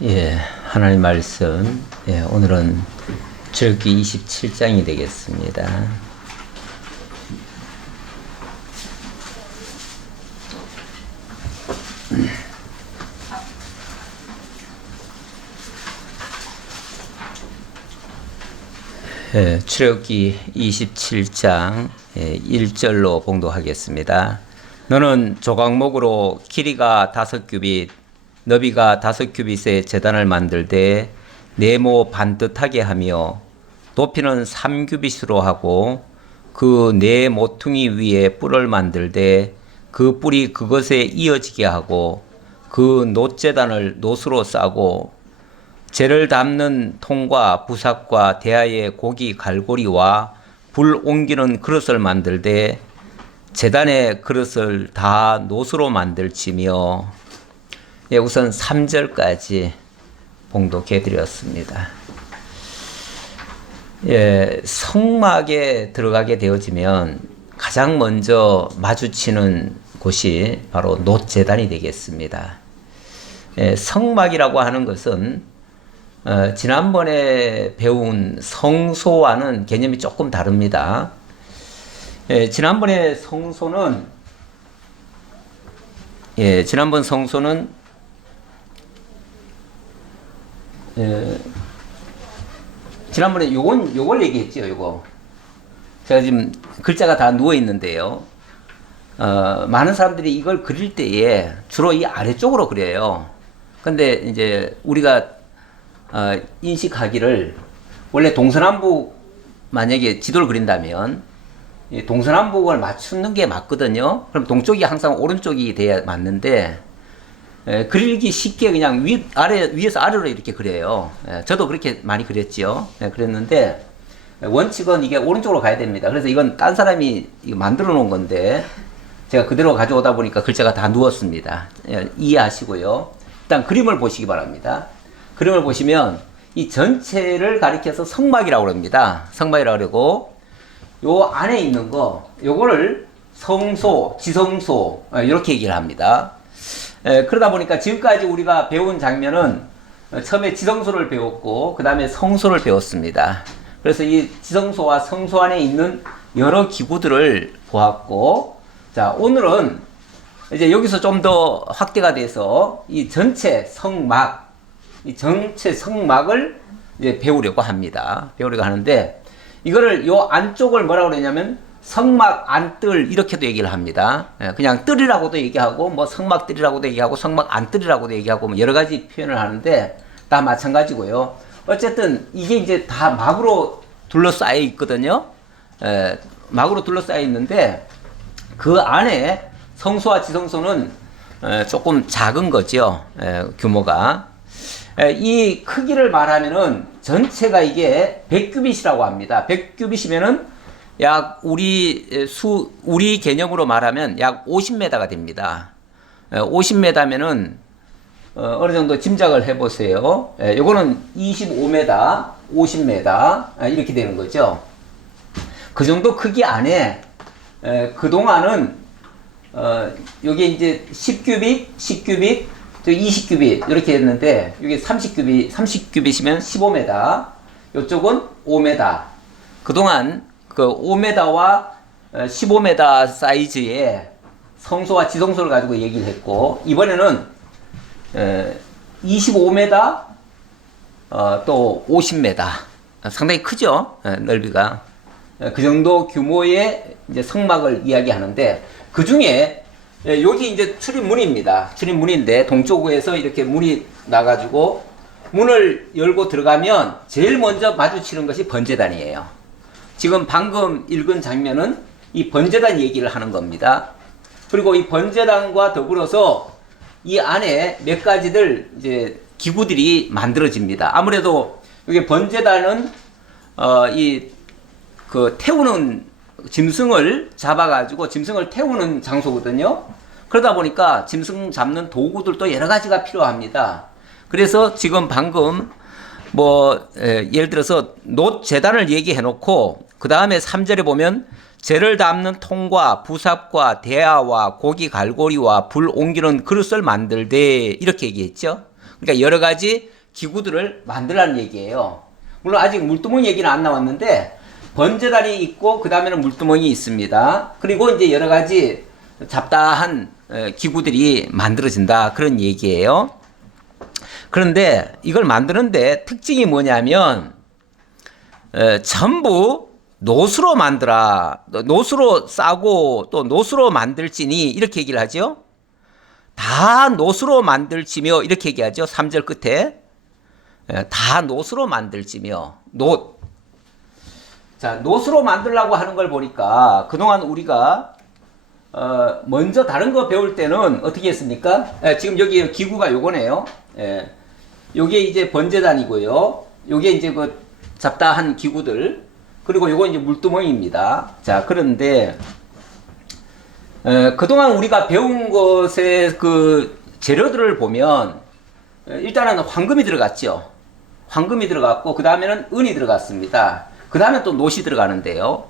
예, 하나님 말씀. 예, 오늘은 출애굽기 27장이 되겠습니다. 예, 출애굽기 27장 1절로 봉독하겠습니다. 너는 조각목으로 길이가 5규빗, 너비가 5규빗의 제단을 만들되 네모 반듯하게 하며 높이는 3규빗으로 하고 그 네 모퉁이 위에 뿔을 만들되 그 뿔이 그것에 이어지게 하고 그 놋제단을 놋으로 싸고 재를 담는 통과 부삭과 대야의 고기 갈고리와 불 옮기는 그릇을 만들되 제단의 그릇을 다 놋으로 만들지며. 예, 우선 3절까지 봉독해 드렸습니다. 예, 성막에 들어가게 되어지면 가장 먼저 마주치는 곳이 바로 놋제단이 되겠습니다. 예, 성막이라고 하는 것은 지난번에 배운 성소와는 개념이 조금 다릅니다. 예, 지난번 성소는 지난번에 요걸 얘기했죠, 요거. 제가 지금 글자가 다 누워 있는데요. 많은 사람들이 이걸 그릴 때에 주로 이 아래쪽으로 그려요. 근데 이제 우리가 인식하기를 원래 동서남북 만약에 지도를 그린다면 동서남북을 맞추는 게 맞거든요. 그럼 동쪽이 항상 오른쪽이 돼야 맞는데 그리기 쉽게 그냥 위에서 아래로 이렇게 그려요. 저도 그렇게 많이 그렸지요. 그랬는데 원칙은 이게 오른쪽으로 가야 됩니다. 그래서 이건 딴 사람이 만들어 놓은 건데 제가 그대로 가져오다 보니까 글자가 다 누웠습니다. 이해하시고요. 일단 그림을 보시기 바랍니다. 그림을 보시면 이 전체를 가리켜서 성막이라고 합니다. 성막이라고 그러고 요 안에 있는 거 요거를 성소, 지성소 이렇게 얘기를 합니다. 그러다 보니까 지금까지 우리가 배운 장면은 처음에 지성소를 배웠고 그 다음에 성소를 배웠습니다. 그래서 이 지성소와 성소 안에 있는 여러 기구들을 보았고, 자 오늘은 이제 여기서 좀 더 확대가 돼서 이 전체 성막을 이제 배우려고 합니다. 배우려고 하는데 이거를 요 안쪽을 뭐라고 그러냐면 성막 안뜰 이렇게도 얘기를 합니다. 그냥 뜰이라고도 얘기하고 뭐 성막 뜰이라고도 얘기하고 성막 안뜰이라고도 얘기하고 뭐 여러 가지 표현을 하는데 다 마찬가지고요. 어쨌든 이게 이제 다 막으로 둘러싸여 있거든요. 막으로 둘러싸여 있는데 그 안에 성소와 지성소는 조금 작은 거죠. 규모가. 이 크기를 말하면은 전체가 이게 100규빗이라고 합니다. 100규빗이면은 약 우리 개념으로 말하면 약 50m가 됩니다. 50m면은 어느 정도 짐작을 해보세요. 요거는 25m, 50m 이렇게 되는 거죠. 그 정도 크기 안에 그동안은 요게 이제 10규빗, 10규빗, 20규빗 이렇게 했는데 이게 30규빗이면 15m, 요쪽은 5m. 그동안 그 5m와 15m 사이즈의 성소와 지성소를 가지고 얘기를 했고 이번에는 25m 또 50m 상당히 크죠. 넓이가 그 정도 규모의 이제 성막을 이야기하는데 그 중에 여기 이제 출입문입니다. 출입문인데 동쪽에서 이렇게 문이 나가지고 문을 열고 들어가면 제일 먼저 마주치는 것이 번제단이에요. 지금 방금 읽은 장면은 이 번제단 얘기를 하는 겁니다. 그리고 이 번제단과 더불어서 이 안에 몇 가지들 이제 기구들이 만들어집니다. 아무래도 이게 번제단은 태우는 짐승을 잡아가지고 짐승을 태우는 장소거든요. 그러다 보니까 짐승 잡는 도구들도 여러 가지가 필요합니다. 그래서 지금 방금 예를 들어서 놋제단을 얘기해 놓고 그 다음에 3절에 보면 재를 담는 통과 부삽과 대야와 고기 갈고리와 불 옮기는 그릇을 만들되 이렇게 얘기했죠. 그러니까 여러 가지 기구들을 만들라는 얘기예요. 물론 아직 물두멍 얘기는 안 나왔는데 번제단이 있고 그 다음에는 물두멍이 있습니다. 그리고 이제 여러 가지 잡다한 기구들이 만들어진다 그런 얘기예요. 그런데 이걸 만드는데 특징이 뭐냐면 전부 노수로 만들어 노수로 싸고 또 노수로 만들지니 이렇게 얘기를 하죠. 다 노수로 만들지며 이렇게 얘기하죠. 3절 끝에 다 노수로 만들지며 자, 노수로 만들라고 하는 걸 보니까 그동안 우리가 먼저 다른 거 배울 때는 어떻게 했습니까? 지금 여기 기구가 요거네요. 요게 이제 번제단이고요. 요게 이제 그 잡다한 기구들. 그리고 요거 이제 물두멍입니다. 자, 그런데 그동안 우리가 배운 것의 그 재료들을 보면 일단은 황금이 들어갔죠. 황금이 들어갔고 그 다음에는 은이 들어갔습니다. 그 다음에 또 노시 들어가는데요.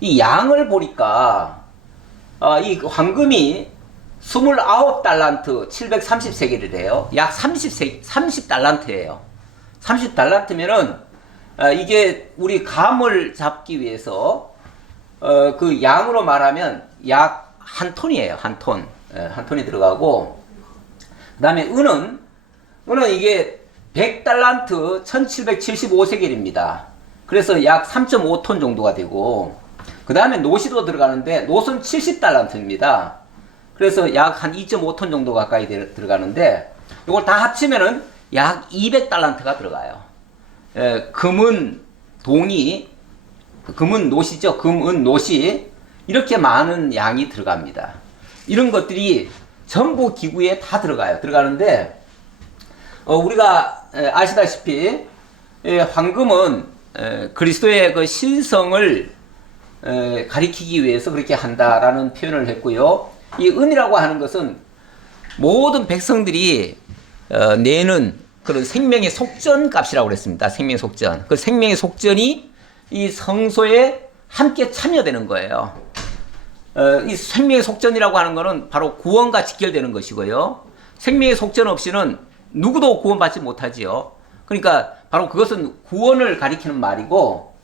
이 양을 보니까 이 황금이 29달란트 730세겔이래요. 약 30달란트예요. 30달란트면은 이게 우리 감을 잡기 위해서 그 양으로 말하면 약 한 톤이에요. 한 톤. 한 톤이 들어가고 그 다음에 은은 이게 100달란트 1775세겔입니다. 그래서 약 3.5톤 정도가 되고 그 다음에 노시도 들어가는데 노는 70달란트입니다. 그래서 약 한 2.5톤 정도 가까이 들어가는데 이걸 다 합치면은 약 200달란트가 들어가요. 금은 동이 금은 노시죠. 금은 노시 이렇게 많은 양이 들어갑니다. 이런 것들이 전부 기구에 다 들어가는데 우리가 아시다시피 황금은 그리스도의 그 신성을 가리키기 위해서 그렇게 한다라는 표현을 했고요. 이 은이라고 하는 것은 모든 백성들이 내는 그런 생명의 속전 값이라고 그랬습니다. 생명의 속전. 그 생명의 속전이 이 성소에 함께 참여되는 거예요. 이 생명의 속전이라고 하는 것은 바로 구원과 직결되는 것이고요. 생명의 속전 없이는 누구도 구원받지 못하지요. 그러니까 바로 그것은 구원을 가리키는 말이고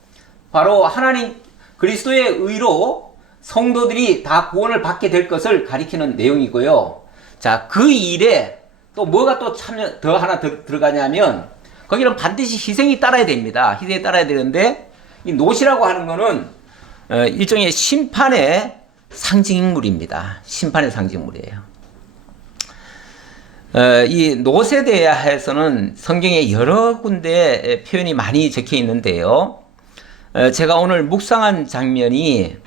바로 하나님 그리스도의 의로 성도들이 다 구원을 받게 될 것을 가리키는 내용이고요. 자, 그 일에 또 뭐가 또 더 하나 들어가냐면 거기는 반드시 희생이 따라야 됩니다. 희생이 따라야 되는데 이 노시라고 하는 거는 일종의 심판의 상징물입니다. 심판의 상징물이에요. 이 노세 대해서는 성경에 여러 군데 표현이 많이 적혀 있는데요. 제가 오늘 묵상한 장면이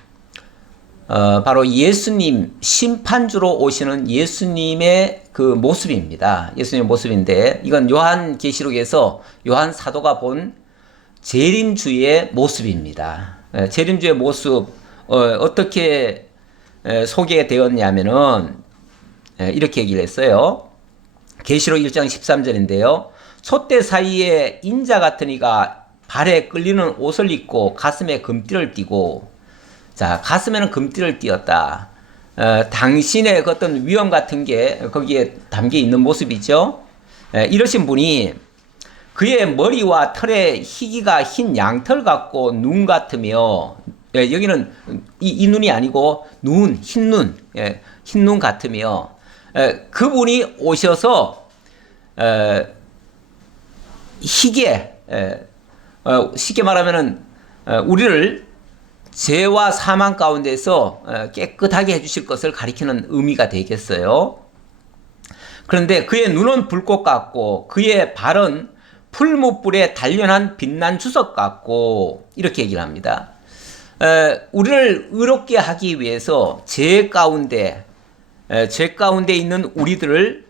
바로 예수님 심판주로 오시는 예수님의 그 모습입니다. 예수님의 모습인데 이건 요한계시록에서 요한 사도가 본 재림주의 모습입니다. 재림주의 모습 어떻게 소개되었냐면은 이렇게 얘기를 했어요. 계시록 1장 13절인데요. 촛대 사이에 인자 같은 이가 발에 끌리는 옷을 입고 가슴에 금띠를 띠고 자, 가슴에는 금띠를 띄었다. 당신의 어떤 위험 같은 게 거기에 담겨 있는 모습이죠. 이러신 분이 그의 머리와 털에 희기가 흰 양털 같고 눈 같으며 여기는 이 눈이 아니고 흰 눈 같으며 그분이 오셔서 희게 쉽게 말하면은 우리를 죄와 사망 가운데서 깨끗하게 해주실 것을 가리키는 의미가 되겠어요. 그런데 그의 눈은 불꽃 같고 그의 발은 풀무불에 단련한 빛난 주석 같고 이렇게 얘기를 합니다. 우리를 의롭게 하기 위해서 죄 가운데 있는 우리들을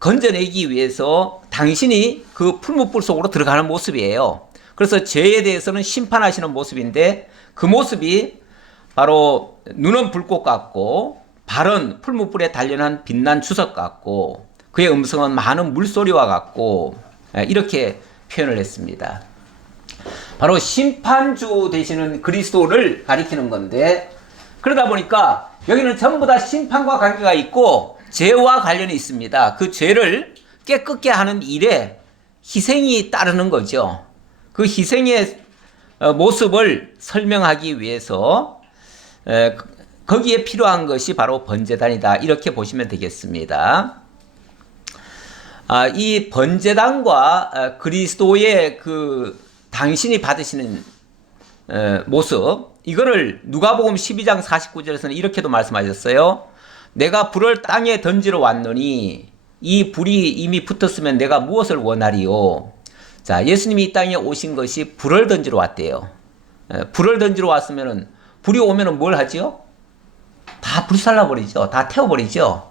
건져내기 위해서 당신이 그 풀무불 속으로 들어가는 모습이에요. 그래서 죄에 대해서는 심판하시는 모습인데 그 모습이 바로 눈은 불꽃 같고 발은 풀무불에 단련한 빛난 주석 같고 그의 음성은 많은 물소리와 같고 이렇게 표현을 했습니다. 바로 심판주 되시는 그리스도를 가리키는 건데 그러다 보니까 여기는 전부 다 심판과 관계가 있고 죄와 관련이 있습니다. 그 죄를 깨끗게 하는 일에 희생이 따르는 거죠. 그 희생의 모습을 설명하기 위해서 거기에 필요한 것이 바로 번제단이다. 이렇게 보시면 되겠습니다. 이 번제단과 그리스도의 그 당신이 받으시는 모습, 이거를 누가복음 12장 49절에서는 이렇게도 말씀하셨어요. 내가 불을 땅에 던지러 왔노니 이 불이 이미 붙었으면 내가 무엇을 원하리요? 자, 예수님이 이 땅에 오신 것이 불을 던지러 왔대요. 불을 던지러 왔으면은 불이 오면은 뭘 하지요? 다 불살라 버리죠. 다 태워 버리죠.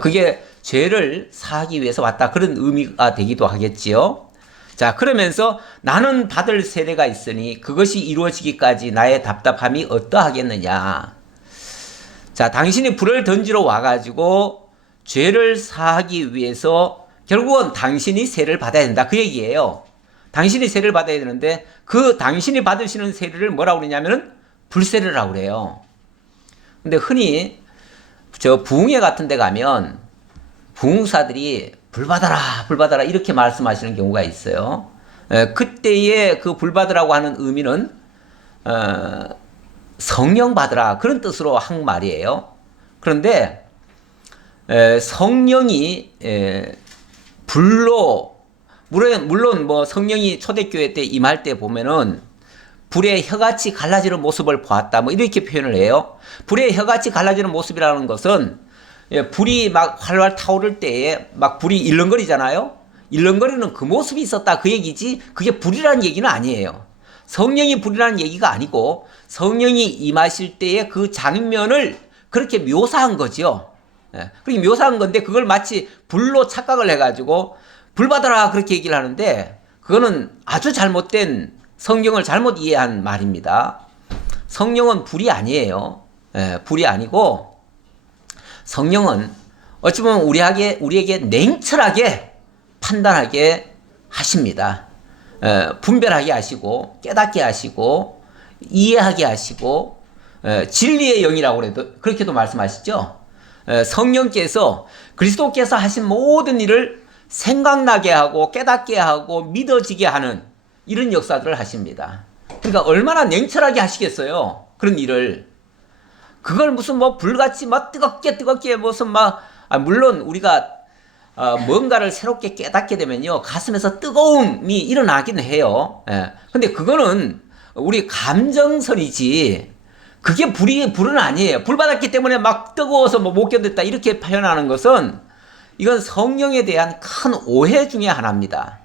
그게 죄를 사하기 위해서 왔다. 그런 의미가 되기도 하겠지요. 자, 그러면서 나는 받을 세례가 있으니 그것이 이루어지기까지 나의 답답함이 어떠하겠느냐. 자, 당신이 불을 던지러 와가지고 죄를 사하기 위해서 결국은 당신이 세례를 받아야 된다. 그 얘기예요. 당신이 세례를 받아야 되는데 그 당신이 받으시는 세례를 뭐라고 그러냐면은 불세례라고 그래요. 근데 흔히 저 부흥회 같은 데 가면 부흥사들이 불 받아라 이렇게 말씀하시는 경우가 있어요. 그때의 그 불 받으라고 하는 의미는 성령 받으라 그런 뜻으로 한 말이에요. 그런데 성령이 불로 물론 뭐 성령이 초대교회 때 임할 때 보면은 불의 혀같이 갈라지는 모습을 보았다. 뭐 이렇게 표현을 해요. 불의 혀같이 갈라지는 모습이라는 것은 불이 막 활활 타오를 때에 막 불이 일렁거리잖아요. 일렁거리는 그 모습이 있었다. 그 얘기지. 그게 불이라는 얘기는 아니에요. 성령이 불이라는 얘기가 아니고 성령이 임하실 때의 그 장면을 그렇게 묘사한 거죠. 그렇게 묘사한 건데 그걸 마치 불로 착각을 해가지고 불 받아라 그렇게 얘기를 하는데 그거는 아주 잘못된 성경을 잘못 이해한 말입니다. 성령은 불이 아니에요. 불이 아니고 성령은 어찌 보면 우리에게 냉철하게 판단하게 하십니다. 분별하게 하시고 깨닫게 하시고 이해하게 하시고 진리의 영이라고 해도 그렇게도 말씀하시죠. 성령께서 그리스도께서 하신 모든 일을 생각나게 하고 깨닫게 하고 믿어지게 하는 이런 역사들을 하십니다. 그러니까 얼마나 냉철하게 하시겠어요. 그런 일을. 그걸 무슨 뭐 불같이 막 뜨겁게 무슨 막 물론 우리가 뭔가를 새롭게 깨닫게 되면요 가슴에서 뜨거움이 일어나긴 해요. 근데 그거는 우리 감정선이지 그게 불은 아니에요. 불 받았기 때문에 막 뜨거워서 뭐 못 견뎠다 이렇게 표현하는 것은 이건 성령에 대한 큰 오해 중에 하나입니다.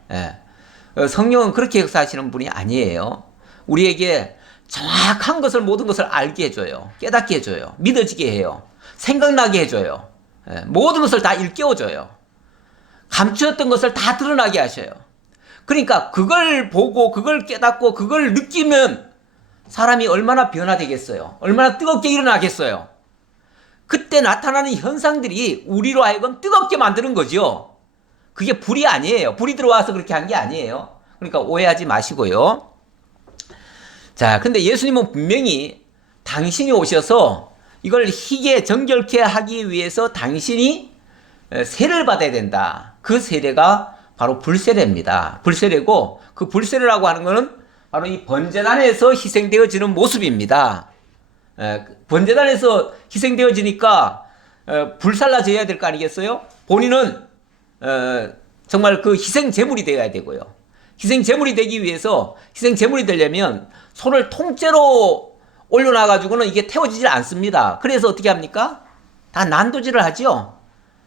성령은 그렇게 역사하시는 분이 아니에요. 우리에게 정확한 것을 모든 것을 알게 해줘요. 깨닫게 해줘요. 믿어지게 해요. 생각나게 해줘요. 모든 것을 다 일깨워줘요. 감추었던 것을 다 드러나게 하셔요. 그러니까 그걸 보고 그걸 깨닫고 그걸 느끼면 사람이 얼마나 변화되겠어요. 얼마나 뜨겁게 일어나겠어요. 그때 나타나는 현상들이 우리로 하여금 뜨겁게 만드는 거죠. 그게 불이 아니에요. 불이 들어와서 그렇게 한 게 아니에요. 그러니까 오해하지 마시고요. 자, 근데 예수님은 분명히 당신이 오셔서 이걸 희게 정결케 하기 위해서 당신이 세례를 받아야 된다. 그 세례가 바로 불세례입니다. 불세례고 그 불세례라고 하는 것은 바로 이 번제단에서 희생되어지는 모습입니다. 번제단에서 희생되어지니까 불살라져야 될 거 아니겠어요? 본인은 정말 그 희생 제물이 되어야 되고요. 희생 제물이 되기 위해서 희생 제물이 되려면 손을 통째로 올려놔 가지고는 이게 태워지질 않습니다. 그래서 어떻게 합니까? 다 난도질을 하죠.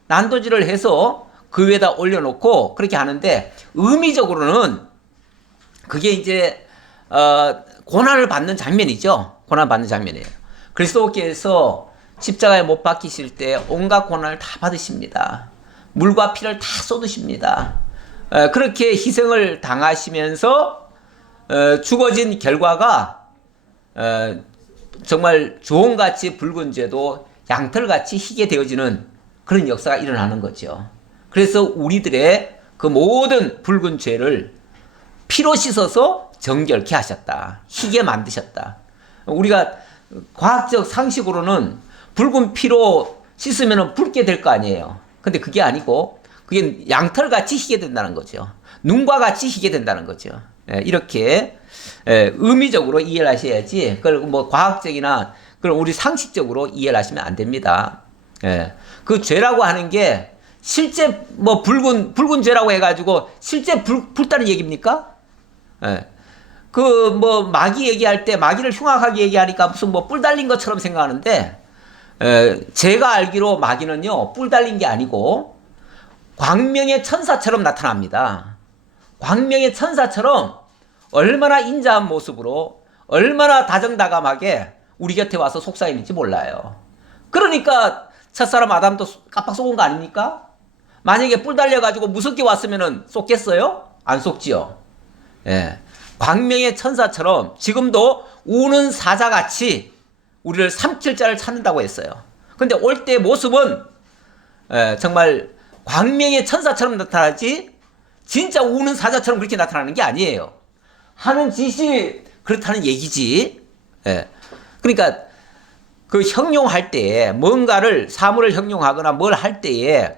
난도질을 해서 그 위에다 올려놓고 그렇게 하는데 의미적으로는 그게 이제 고난을 받는 장면이죠. 고난 받는 장면이에요. 그리스도께서 십자가에 못 박히실 때 온갖 고난을 다 받으십니다. 물과 피를 다 쏟으십니다. 그렇게 희생을 당하시면서 죽어진 결과가 정말 주홍같이 붉은 죄도 양털같이 희게 되어지는 그런 역사가 일어나는 거죠. 그래서 우리들의 그 모든 붉은 죄를 피로 씻어서 정결케 하셨다. 희게 만드셨다. 우리가 과학적 상식으로는 붉은 피로 씻으면 붉게 될 거 아니에요. 근데 그게 아니고 그게 양털같이 희게 된다는 거죠. 눈과 같이 희게 된다는 거죠. 이렇게 의미적으로 이해를 하셔야지 그걸 뭐 과학적이나 그걸 우리 상식적으로 이해를 하시면 안 됩니다. 그 죄라고 하는 게 실제 뭐 붉은 죄라고 해가지고 실제 붉다는 얘기입니까? 그 뭐 마귀 얘기할 때 마귀를 흉악하게 얘기하니까 무슨 뭐 뿔 달린 것처럼 생각하는데 제가 알기로 마귀는요 뿔 달린 게 아니고 광명의 천사처럼 나타납니다. 광명의 천사처럼 얼마나 인자한 모습으로 얼마나 다정다감하게 우리 곁에 와서 속삭이는지 몰라요. 그러니까 첫사람 아담도 깜빡 속은 거 아닙니까? 만약에 뿔 달려가지고 무섭게 왔으면 속겠어요? 안 속지요. 광명의 천사처럼 지금도 우는 사자같이 우리를 삼킬 자를 찾는다고 했어요. 근데 올 때 모습은 정말 광명의 천사처럼 나타나지 진짜 우는 사자처럼 그렇게 나타나는 게 아니에요. 하는 짓이 그렇다는 얘기지. 그러니까 그 형용할 때에 뭔가를 사물을 형용하거나 뭘 할 때에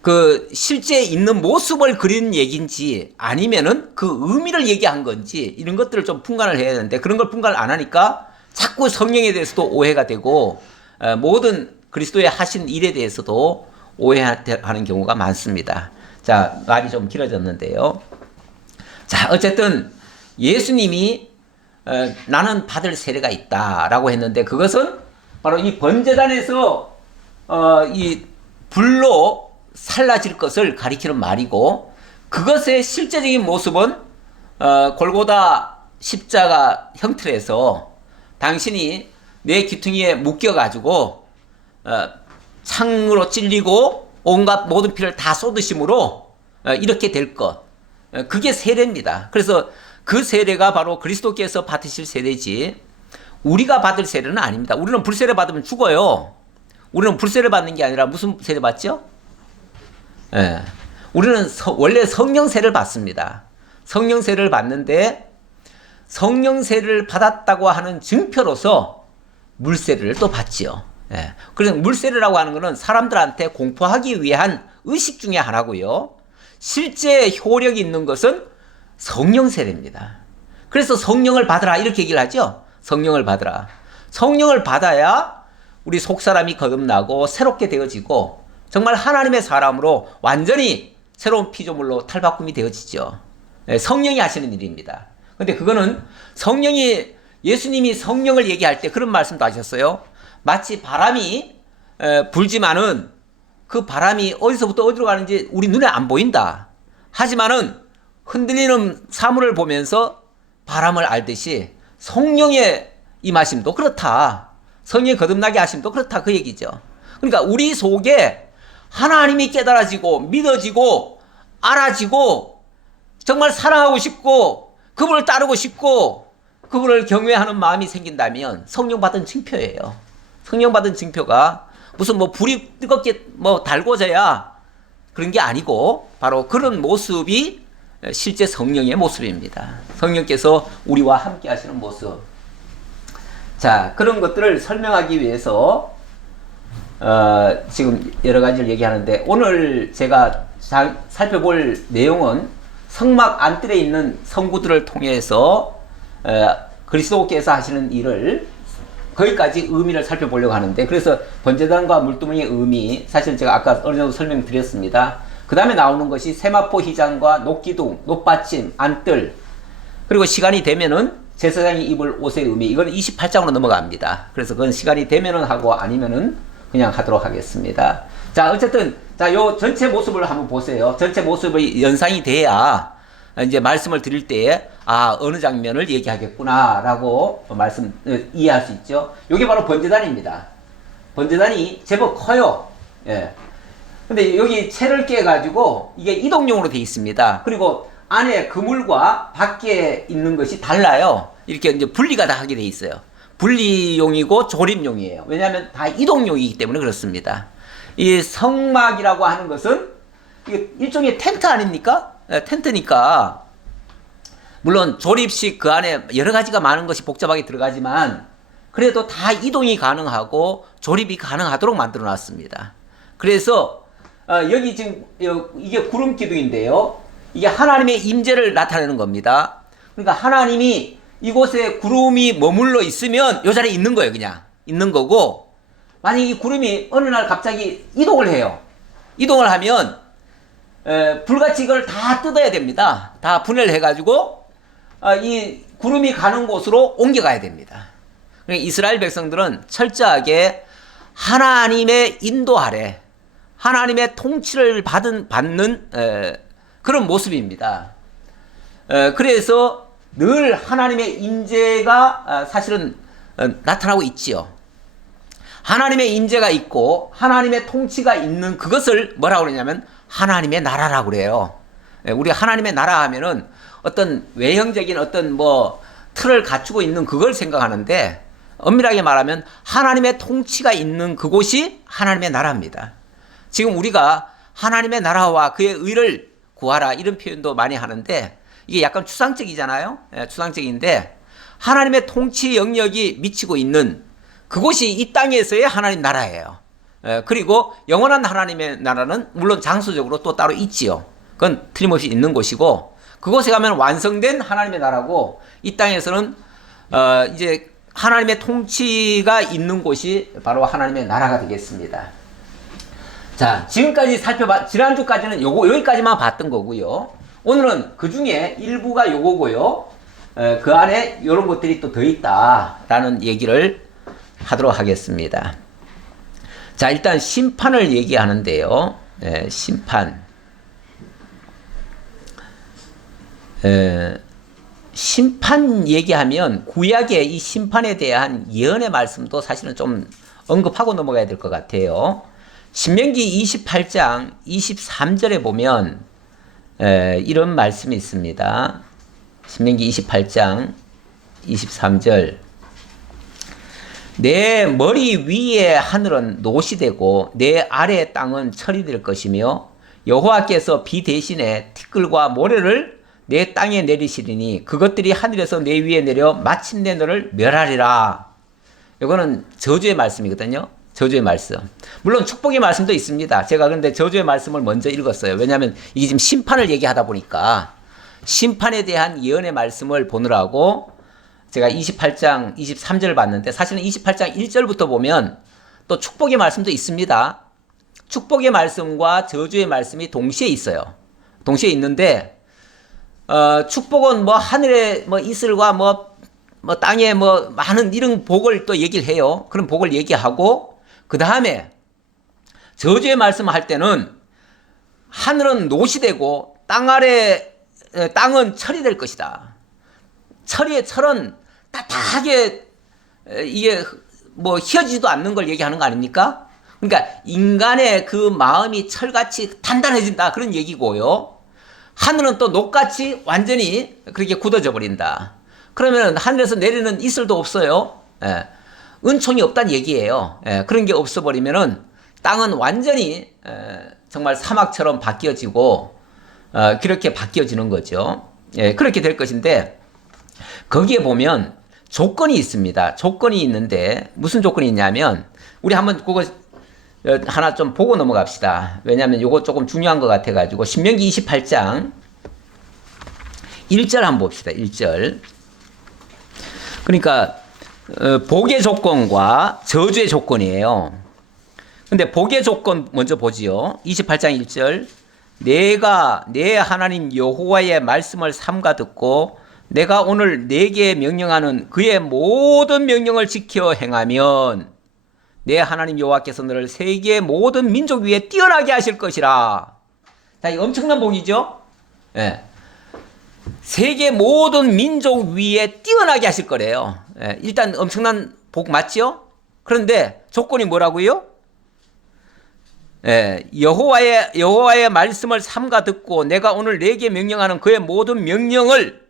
그 실제 있는 모습을 그리는 얘기인지 아니면은 그 의미를 얘기한 건지 이런 것들을 좀 분간을 해야 되는데 그런 걸 분간을 안 하니까 자꾸 성령에 대해서도 오해가 되고 모든 그리스도의 하신 일에 대해서도 오해하는 경우가 많습니다. 자, 말이 좀 길어졌는데요. 자, 어쨌든 예수님이 나는 받을 세례가 있다라고 했는데 그것은 바로 이 번제단에서 이 불로 살라질 것을 가리키는 말이고 그것의 실제적인 모습은 골고다 십자가 형틀에서 당신이 내 귀퉁이에 묶여가지고 창으로 찔리고 온갖 모든 피를 다 쏟으심으로 이렇게 될 것. 그게 세례입니다. 그래서 그 세례가 바로 그리스도께서 받으실 세례지 우리가 받을 세례는 아닙니다. 우리는 불세례 받으면 죽어요. 우리는 불세례 받는 게 아니라 무슨 세례 받죠? 우리는 원래 성령 세례를 받습니다. 성령 세례를 받는데 성령 세례를 받았다고 하는 증표로서 물세례를 또 받지요. 그래서 물세례라고 하는 것은 사람들한테 공포하기 위한 의식 중에 하나고요. 실제 효력이 있는 것은 성령 세례입니다. 그래서 성령을 받으라 이렇게 얘기를 하죠. 성령을 받으라. 성령을 받아야 우리 속사람이 거듭나고 새롭게 되어지고 정말 하나님의 사람으로 완전히 새로운 피조물로 탈바꿈이 되어지죠. 성령이 하시는 일입니다. 근데 그거는 예수님이 성령을 얘기할 때 그런 말씀도 하셨어요. 마치 바람이 불지만은 그 바람이 어디서부터 어디로 가는지 우리 눈에 안 보인다. 하지만은 흔들리는 사물을 보면서 바람을 알듯이 성령의 임하심도 그렇다. 성령이 거듭나게 하심도 그렇다. 그 얘기죠. 그러니까 우리 속에 하나님이 깨달아지고 믿어지고 알아지고 정말 사랑하고 싶고 그분을 따르고 싶고 그분을 경외하는 마음이 생긴다면 성령 받은 증표예요. 성령 받은 증표가 무슨 뭐 불이 뜨겁게 뭐 달궈져야 그런 게 아니고 바로 그런 모습이 실제 성령의 모습입니다. 성령께서 우리와 함께 하시는 모습. 자, 그런 것들을 설명하기 위해서 지금 여러 가지를 얘기하는데 오늘 제가 살펴볼 내용은 성막 안뜰에 있는 성구들을 통해서 그리스도께서 하시는 일을 거기까지 의미를 살펴보려고 하는데 그래서 번제단과 물두멍의 의미 사실 제가 아까 어느 정도 설명드렸습니다. 그 다음에 나오는 것이 세마포 휘장과 녹기둥, 녹받침, 안뜰 그리고 시간이 되면은 제사장이 입을 옷의 의미 이건 28장으로 넘어갑니다. 그래서 그건 시간이 되면은 하고 아니면은 그냥 하도록 하겠습니다. 자, 어쨌든 요 전체 모습을 한번 보세요. 전체 모습의 연상이 돼야 이제 말씀을 드릴 때에 어느 장면을 얘기하겠구나라고 이해할 수 있죠. 이게 바로 번제단입니다. 번제단이 제법 커요. 근데 여기 채를 깨가지고 이게 이동용으로 되어 있습니다. 그리고 안에 그물과 밖에 있는 것이 달라요. 이렇게 이제 분리가 다 하게 되어 있어요. 분리용이고 조립용이에요. 왜냐하면 다 이동용이기 때문에 그렇습니다. 이 성막이라고 하는 것은 이게 일종의 텐트 아닙니까? 텐트니까 물론 조립식 그 안에 여러 가지가 많은 것이 복잡하게 들어가지만 그래도 다 이동이 가능하고 조립이 가능하도록 만들어 놨습니다. 그래서 여기 지금 이게 구름 기둥인데요. 이게 하나님의 임재를 나타내는 겁니다. 그러니까 하나님이 이곳에 구름이 머물러 있으면 이 자리에 있는 거예요. 그냥 있는 거고, 만약 이 구름이 어느 날 갑자기 이동을 해요. 이동을 하면 불같이 이걸 다 뜯어야 됩니다. 다 분해를 해가지고 이 구름이 가는 곳으로 옮겨가야 됩니다. 그러니까 이스라엘 백성들은 철저하게 하나님의 인도 아래, 하나님의 통치를 받는 그런 모습입니다. 그래서 늘 하나님의 임재가 사실은 나타나고 있지요. 하나님의 임재가 있고 하나님의 통치가 있는 그것을 뭐라고 그러냐면 하나님의 나라라고 그래요. 우리 하나님의 나라 하면은 어떤 외형적인 어떤 뭐 틀을 갖추고 있는 그걸 생각하는데, 엄밀하게 말하면 하나님의 통치가 있는 그곳이 하나님의 나라입니다. 지금 우리가 하나님의 나라와 그의 의를 구하라 이런 표현도 많이 하는데, 이게 약간 추상적이잖아요. 추상적인데 하나님의 통치 영역이 미치고 있는 그곳이 이 땅에서의 하나님 나라예요. 그리고 영원한 하나님의 나라는 물론 장소적으로 또 따로 있지요. 그건 틀림없이 있는 곳이고, 그곳에 가면 완성된 하나님의 나라고, 이 땅에서는 이제 하나님의 통치가 있는 곳이 바로 하나님의 나라가 되겠습니다. 자, 지금까지 지난주까지는 여기까지만 봤던 거고요. 오늘은 그 중에 일부가 요거고요. 그 안에 이런 것들이 또 더 있다라는 얘기를 하도록 하겠습니다. 자, 일단 심판을 얘기하는데요. 심판. 심판 얘기하면 구약의 이 심판에 대한 예언의 말씀도 사실은 좀 언급하고 넘어가야 될 것 같아요. 신명기 28장 23절에 보면 이런 말씀이 있습니다. 신명기 28장 23절. 내 머리 위에 하늘은 노시 되고 내 아래 땅은 철이 될 것이며 여호와께서 비 대신에 티끌과 모래를 내 땅에 내리시리니 그것들이 하늘에서 내 위에 내려 마침내 너를 멸하리라. 이거는 저주의 말씀이거든요. 저주의 말씀. 물론 축복의 말씀도 있습니다. 제가 그런데 저주의 말씀을 먼저 읽었어요. 왜냐하면 이게 지금 심판을 얘기하다 보니까 심판에 대한 예언의 말씀을 보느라고 제가 28장 23절을 봤는데, 사실은 28장 1절부터 보면 또 축복의 말씀도 있습니다. 축복의 말씀과 저주의 말씀이 동시에 있어요. 동시에 있는데 축복은 뭐 하늘에 뭐 이슬과 뭐 땅에 뭐 많은 이런 복을 또 얘기를 해요. 그런 복을 얘기하고, 그 다음에 저주의 말씀을 할 때는 하늘은 노시되고 땅은 철이 될 것이다. 철은 따뜻하게 이게 뭐 휘어지지도 않는 걸 얘기하는 거 아닙니까? 그러니까 인간의 그 마음이 철같이 단단해진다, 그런 얘기고요. 하늘은 또 녹같이 완전히 그렇게 굳어져 버린다. 그러면 하늘에서 내리는 이슬도 없어요. 은총이 없다는 얘기예요. 그런 게 없어버리면은 땅은 완전히 정말 사막처럼 바뀌어지고 그렇게 바뀌어지는 거죠. 그렇게 될 것인데, 거기에 보면 조건이 있습니다. 조건이 있는데 무슨 조건이 있냐면, 우리 한번 그거 하나 좀 보고 넘어갑시다. 왜냐하면 이거 조금 중요한 것 같아가지고, 신명기 28장 1절 한번 봅시다. 1절. 그러니까 복의 조건과 저주의 조건이에요. 근데 복의 조건 먼저 보지요. 28장 1절. 내가 내 하나님 여호와의 말씀을 삼가 듣고 내가 오늘 네게 명령하는 그의 모든 명령을 지켜 행하면 내 하나님 여호와께서 너를 세계의 모든 민족 위에 뛰어나게 하실 것이라. 자, 이 엄청난 복이죠. 세계 모든 민족 위에 뛰어나게 하실 거래요. 일단 엄청난 복 맞죠? 그런데 조건이 뭐라고요? 여호와의 말씀을 삼가 듣고 내가 오늘 네게 명령하는 그의 모든 명령을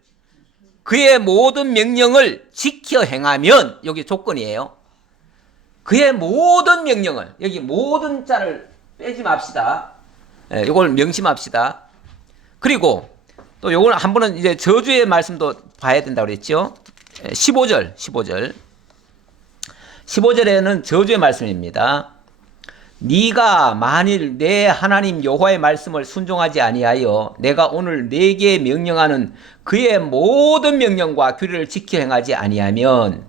지켜 행하면, 여기 조건이에요. 그의 모든 명령을, 여기 모든 자를 빼지 맙시다. 이걸 명심합시다. 그리고 또 요거는 한 번은 이제 저주의 말씀도 봐야 된다고 그랬죠. 15절에는 저주의 말씀입니다. 네가 만일 내 하나님 여호와의 말씀을 순종하지 아니하여 내가 오늘 네게 명령하는 그의 모든 명령과 규례를 지켜 행하지 아니하면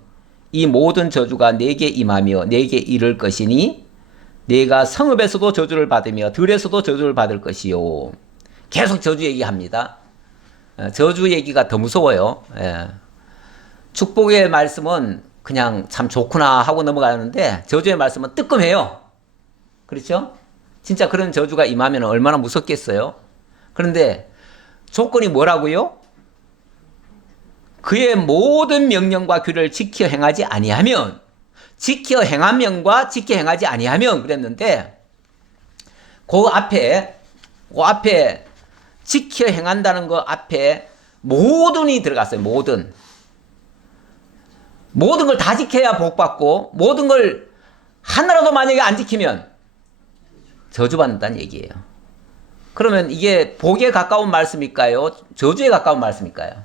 이 모든 저주가 네게 임하며 네게 이를 것이니 네가 성읍에서도 저주를 받으며 들에서도 저주를 받을 것이요. 계속 저주 얘기합니다. 저주 얘기가 더 무서워요. 예. 축복의 말씀은 그냥 참 좋구나 하고 넘어가는데 저주의 말씀은 뜨끔해요. 그렇죠? 진짜 그런 저주가 임하면 얼마나 무섭겠어요? 그런데 조건이 뭐라고요? 그의 모든 명령과 규례를 지켜 행하지 아니하면, 지켜 행하면과 지켜 행하지 아니하면 그랬는데 그 앞에 지켜 행한다는 거 앞에 모든이 들어갔어요. 모든 걸 다 지켜야 복 받고 모든 걸 하나라도 만약에 안 지키면 저주받는다는 얘기예요. 그러면 이게 복에 가까운 말씀일까요? 저주에 가까운 말씀일까요?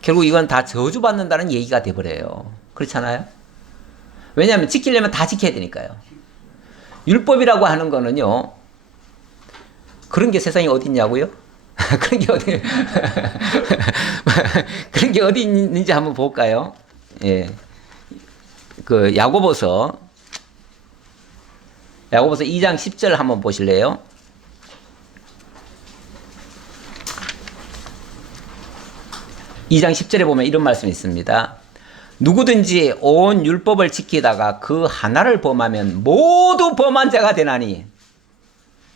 결국 이건 다 저주받는다는 얘기가 돼버려요. 그렇잖아요? 왜냐하면 지키려면 다 지켜야 되니까요. 율법이라고 하는 거는요, 그런 게 세상에 어디 있냐고요? 그런 게 어디, 그런 게 어디 있는지 한번 볼까요? 예. 그 야고보서 2장 10절 한번 보실래요? 이 장 10절에 보면 이런 말씀이 있습니다. 누구든지 온 율법을 지키다가 그 하나를 범하면 모두 범한 자가 되나니.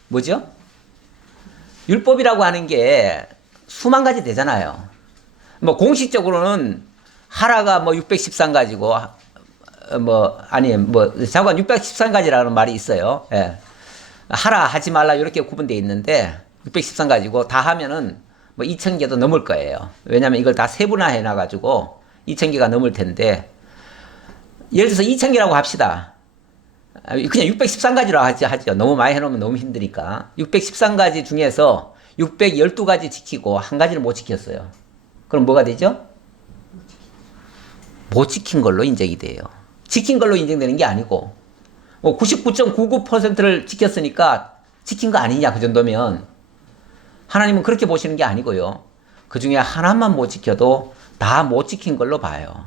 뭐죠? 율법이라고 하는 게 수만 가지 되잖아요. 뭐 공식적으로는 하라가 뭐 613가지고 자관 613가지라는 말이 있어요. 예. 하라 하지 말라 이렇게 구분되어 있는데 613가지고 다 하면은 뭐 2000개도 넘을 거예요. 왜냐하면 이걸 다 세분화해 놔가지고 2000개가 넘을 텐데, 예를 들어서 2000개라고 합시다. 그냥 613가지로 하죠. 너무 많이 해놓으면 너무 힘드니까. 613가지 중에서 612가지 지키고 한 가지를 못 지켰어요. 그럼 뭐가 되죠? 못 지킨 걸로 인정이 돼요. 지킨 걸로 인정되는 게 아니고 99.99%를 지켰으니까 지킨 거 아니냐, 그 정도면. 하나님은 그렇게 보시는 게 아니고요. 그 중에 하나만 못 지켜도 다 못 지킨 걸로 봐요.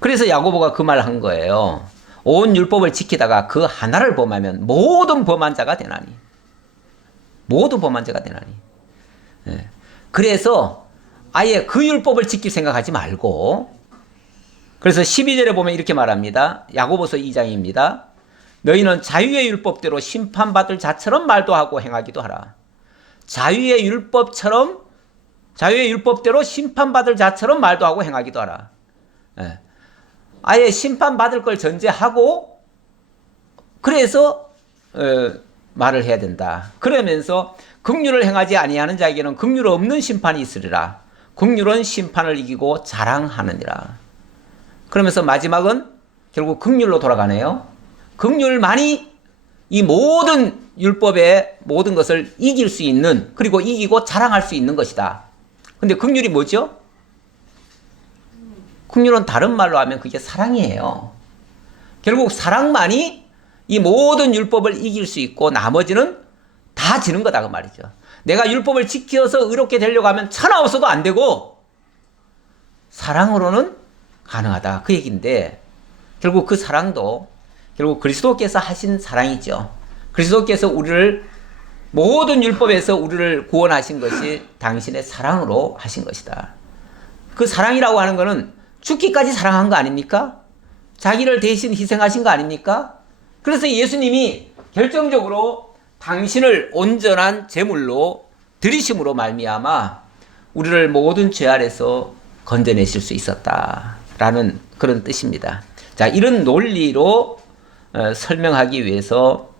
그래서 야고보가 그 말을 한 거예요. 온 율법을 지키다가 그 하나를 범하면 모든 범한 자가 되나니. 모두 범한 자가 되나니. 예. 그래서 아예 그 율법을 지킬 생각하지 말고, 그래서 12절에 보면 이렇게 말합니다. 야고보서 2장입니다. 너희는 자유의 율법대로 심판받을 자처럼 말도 하고 행하기도 하라. 자유의 율법대로 심판받을 자처럼 말도 하고 행하기도 하라. 예. 아예 심판받을 걸 전제하고, 그래서 말을 해야 된다. 그러면서 긍휼을 행하지 아니하는 자에게는 긍휼 없는 심판이 있으리라. 긍휼은 심판을 이기고 자랑하느니라. 그러면서 마지막은 결국 긍휼로 돌아가네요. 긍휼만이 이 모든 율법의 모든 것을 이길 수 있는, 그리고 이기고 자랑할 수 있는 것이다. 근데 긍휼이 뭐죠? 긍휼은 다른 말로 하면 그게 사랑이에요. 결국 사랑만이 이 모든 율법을 이길 수 있고 나머지는 다 지는 거다, 그 말이죠. 내가 율법을 지켜서 의롭게 되려고 하면 천하 없어도 안 되고 사랑으로는 가능하다, 그 얘기인데, 결국 그 사랑도 결국 그리스도께서 하신 사랑이죠. 그리스도께서 우리를 모든 율법에서 우리를 구원하신 것이 당신의 사랑으로 하신 것이다. 그 사랑이라고 하는 것은 죽기까지 사랑한 거 아닙니까? 자기를 대신 희생하신 거 아닙니까? 그래서 예수님이 결정적으로 당신을 온전한 제물로 드리심으로 말미암아 우리를 모든 죄 아래서 건져내실 수 있었다라는 그런 뜻입니다. 자, 이런 논리로 설명하기 위해서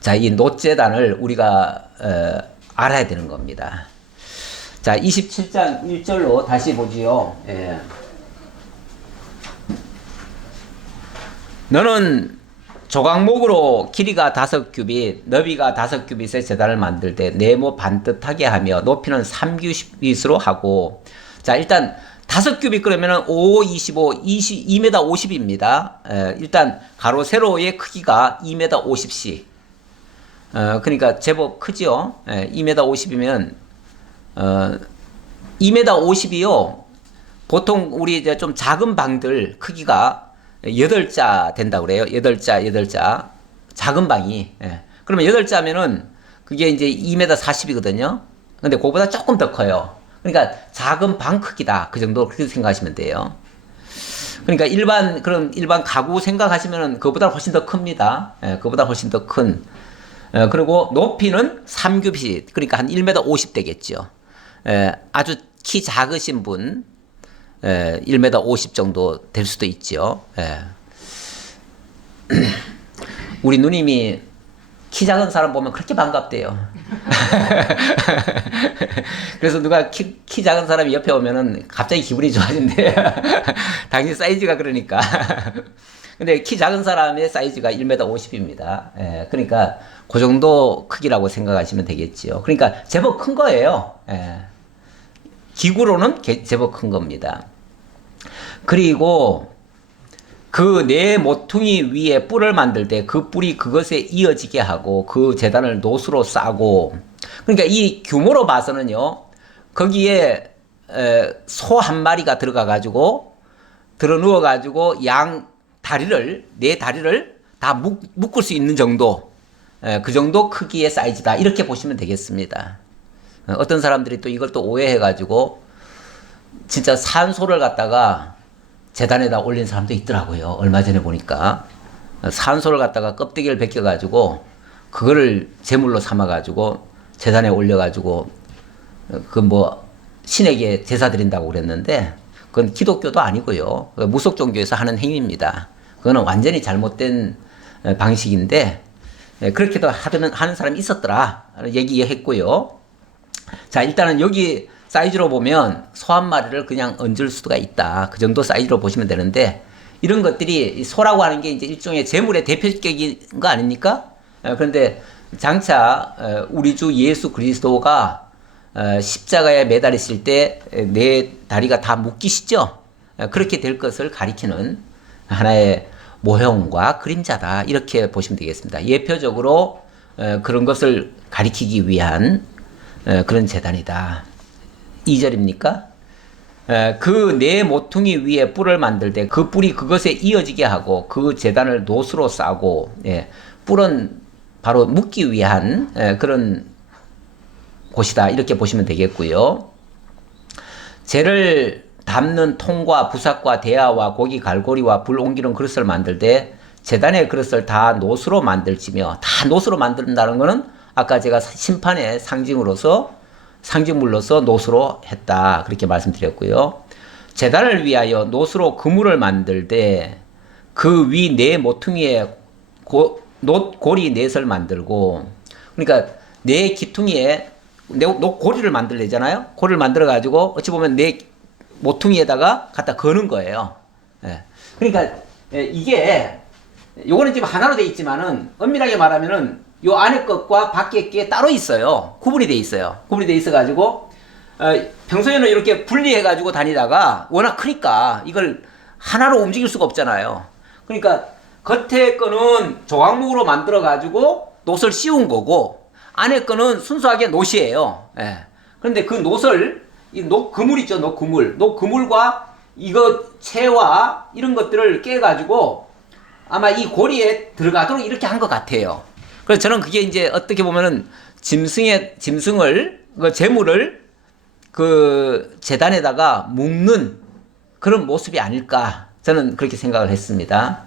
자, 이 노제단을 우리가 알아야 되는 겁니다. 자, 27장 1절로 다시 보지요. 예. 너는 조각목으로 길이가 5규빗, 너비가 5규빗의 제단을 만들 때 네모 반듯하게 하며 높이는 3규빗으로 하고, 자, 일단 5큐빅 그러면은 5, 25, 2m 50입니다. 일단 가로 세로의 크기가 2m 50씩. 그러니까 제법 크죠. 2m 50이면 2m 50이요. 보통 우리 이제 좀 작은 방들 크기가 8자 된다고 그래요. 8자. 작은 방이. 그러면 8자면은 그게 이제 2m 40이거든요. 근데 그거보다 조금 더 커요. 그러니까 작은 방 크기다. 그 정도 그렇게 생각하시면 돼요. 그러니까 일반 가구 생각하시면은 그거보다 훨씬 더 큽니다. 그거보다 훨씬 더 큰. 그리고 높이는 3규빗. 그러니까 한 1m 50 되겠죠. 아주 키 작으신 분 1m 50 정도 될 수도 있죠. 우리 누님이 키 작은 사람 보면 그렇게 반갑대요. 그래서 누가 키 작은 사람이 옆에 오면은 갑자기 기분이 좋아진대요. 당신 사이즈가 그러니까. 근데 키 작은 사람의 사이즈가 1m 50입니다. 그러니까 그 정도 크기라고 생각하시면 되겠지요. 그러니까 제법 큰 거예요. 기구로는 제법 큰 겁니다. 그리고 그 네 모퉁이 위에 뿔을 만들 때 그 뿔이 그것에 이어지게 하고 그 제단을 노수로 싸고, 그러니까 이 규모로 봐서는요, 거기에 소 한 마리가 들어가 가지고 들어 누워 가지고 네 다리를 다 묶을 수 있는 정도, 그 정도 크기의 사이즈다, 이렇게 보시면 되겠습니다. 어떤 사람들이 또 이걸 또 오해해 가지고 진짜 산소를 갖다가 재단에다 올린 사람도 있더라고요. 얼마 전에 보니까 산소를 갖다가 껍데기를 벗겨가지고 그거를 제물로 삼아가지고 재단에 올려가지고 그 뭐 신에게 제사 드린다고 그랬는데, 그건 기독교도 아니고요. 무속 종교에서 하는 행위입니다. 그거는 완전히 잘못된 방식인데, 그렇게도 하는 사람이 있었더라 얘기했고요. 자, 일단은 여기 사이즈로 보면 소 한 마리를 그냥 얹을 수가 있다. 그 정도 사이즈로 보시면 되는데, 이런 것들이 소라고 하는 게 이제 일종의 제물의 대표격인 거 아닙니까? 그런데 장차 우리 주 예수 그리스도가 십자가에 매달리실 때 네 다리가 다 묶이시죠? 그렇게 될 것을 가리키는 하나의 모형과 그림자다, 이렇게 보시면 되겠습니다. 예표적으로 그런 것을 가리키기 위한 그런 재단이다. 2절입니까? 그 네 모퉁이 위에 뿔을 만들 때 그 뿔이 그것에 이어지게 하고 그 재단을 노수로 싸고, 뿔은 바로 묶기 위한 그런 곳이다, 이렇게 보시면 되겠고요. 재를 담는 통과 부삭과 대야와 고기 갈고리와 불 옮기는 그릇을 만들 때 재단의 그릇을 다 노수로 만들지며, 다 노수로 만든다는 것은 아까 제가 심판의 상징물로서 노수로 했다, 그렇게 말씀드렸고요. 제단을 위하여 노수로 그물을 만들 때 그 위 네 모퉁이에 고리 넷을 만들고, 그러니까 네 기퉁이에 고리를 만들래잖아요. 고리를 만들어 가지고 어찌 보면 네 모퉁이에다가 갖다 거는 거예요. 그러니까 이게 요거는 지금 하나로 돼 있지만은 엄밀하게 말하면은 요 안에 것과 밖에 게 따로 있어요. 구분이 돼 있어요. 구분이 돼 있어 가지고 평소에는 이렇게 분리해 가지고 다니다가 워낙 크니까 이걸 하나로 움직일 수가 없잖아요. 그러니까 겉에 거는 조각목으로 만들어 가지고 노를 씌운 거고, 안에 거는 순수하게 노이에요. 그런데 그 노을, 그물 있죠, 노그물과 이거 채와 이런 것들을 깨 가지고 아마 이 고리에 들어가도록 이렇게 한 것 같아요. 그래서 저는 그게 이제 어떻게 보면은 짐승을, 그 재물을 그 재단에다가 묶는 그런 모습이 아닐까, 저는 그렇게 생각을 했습니다.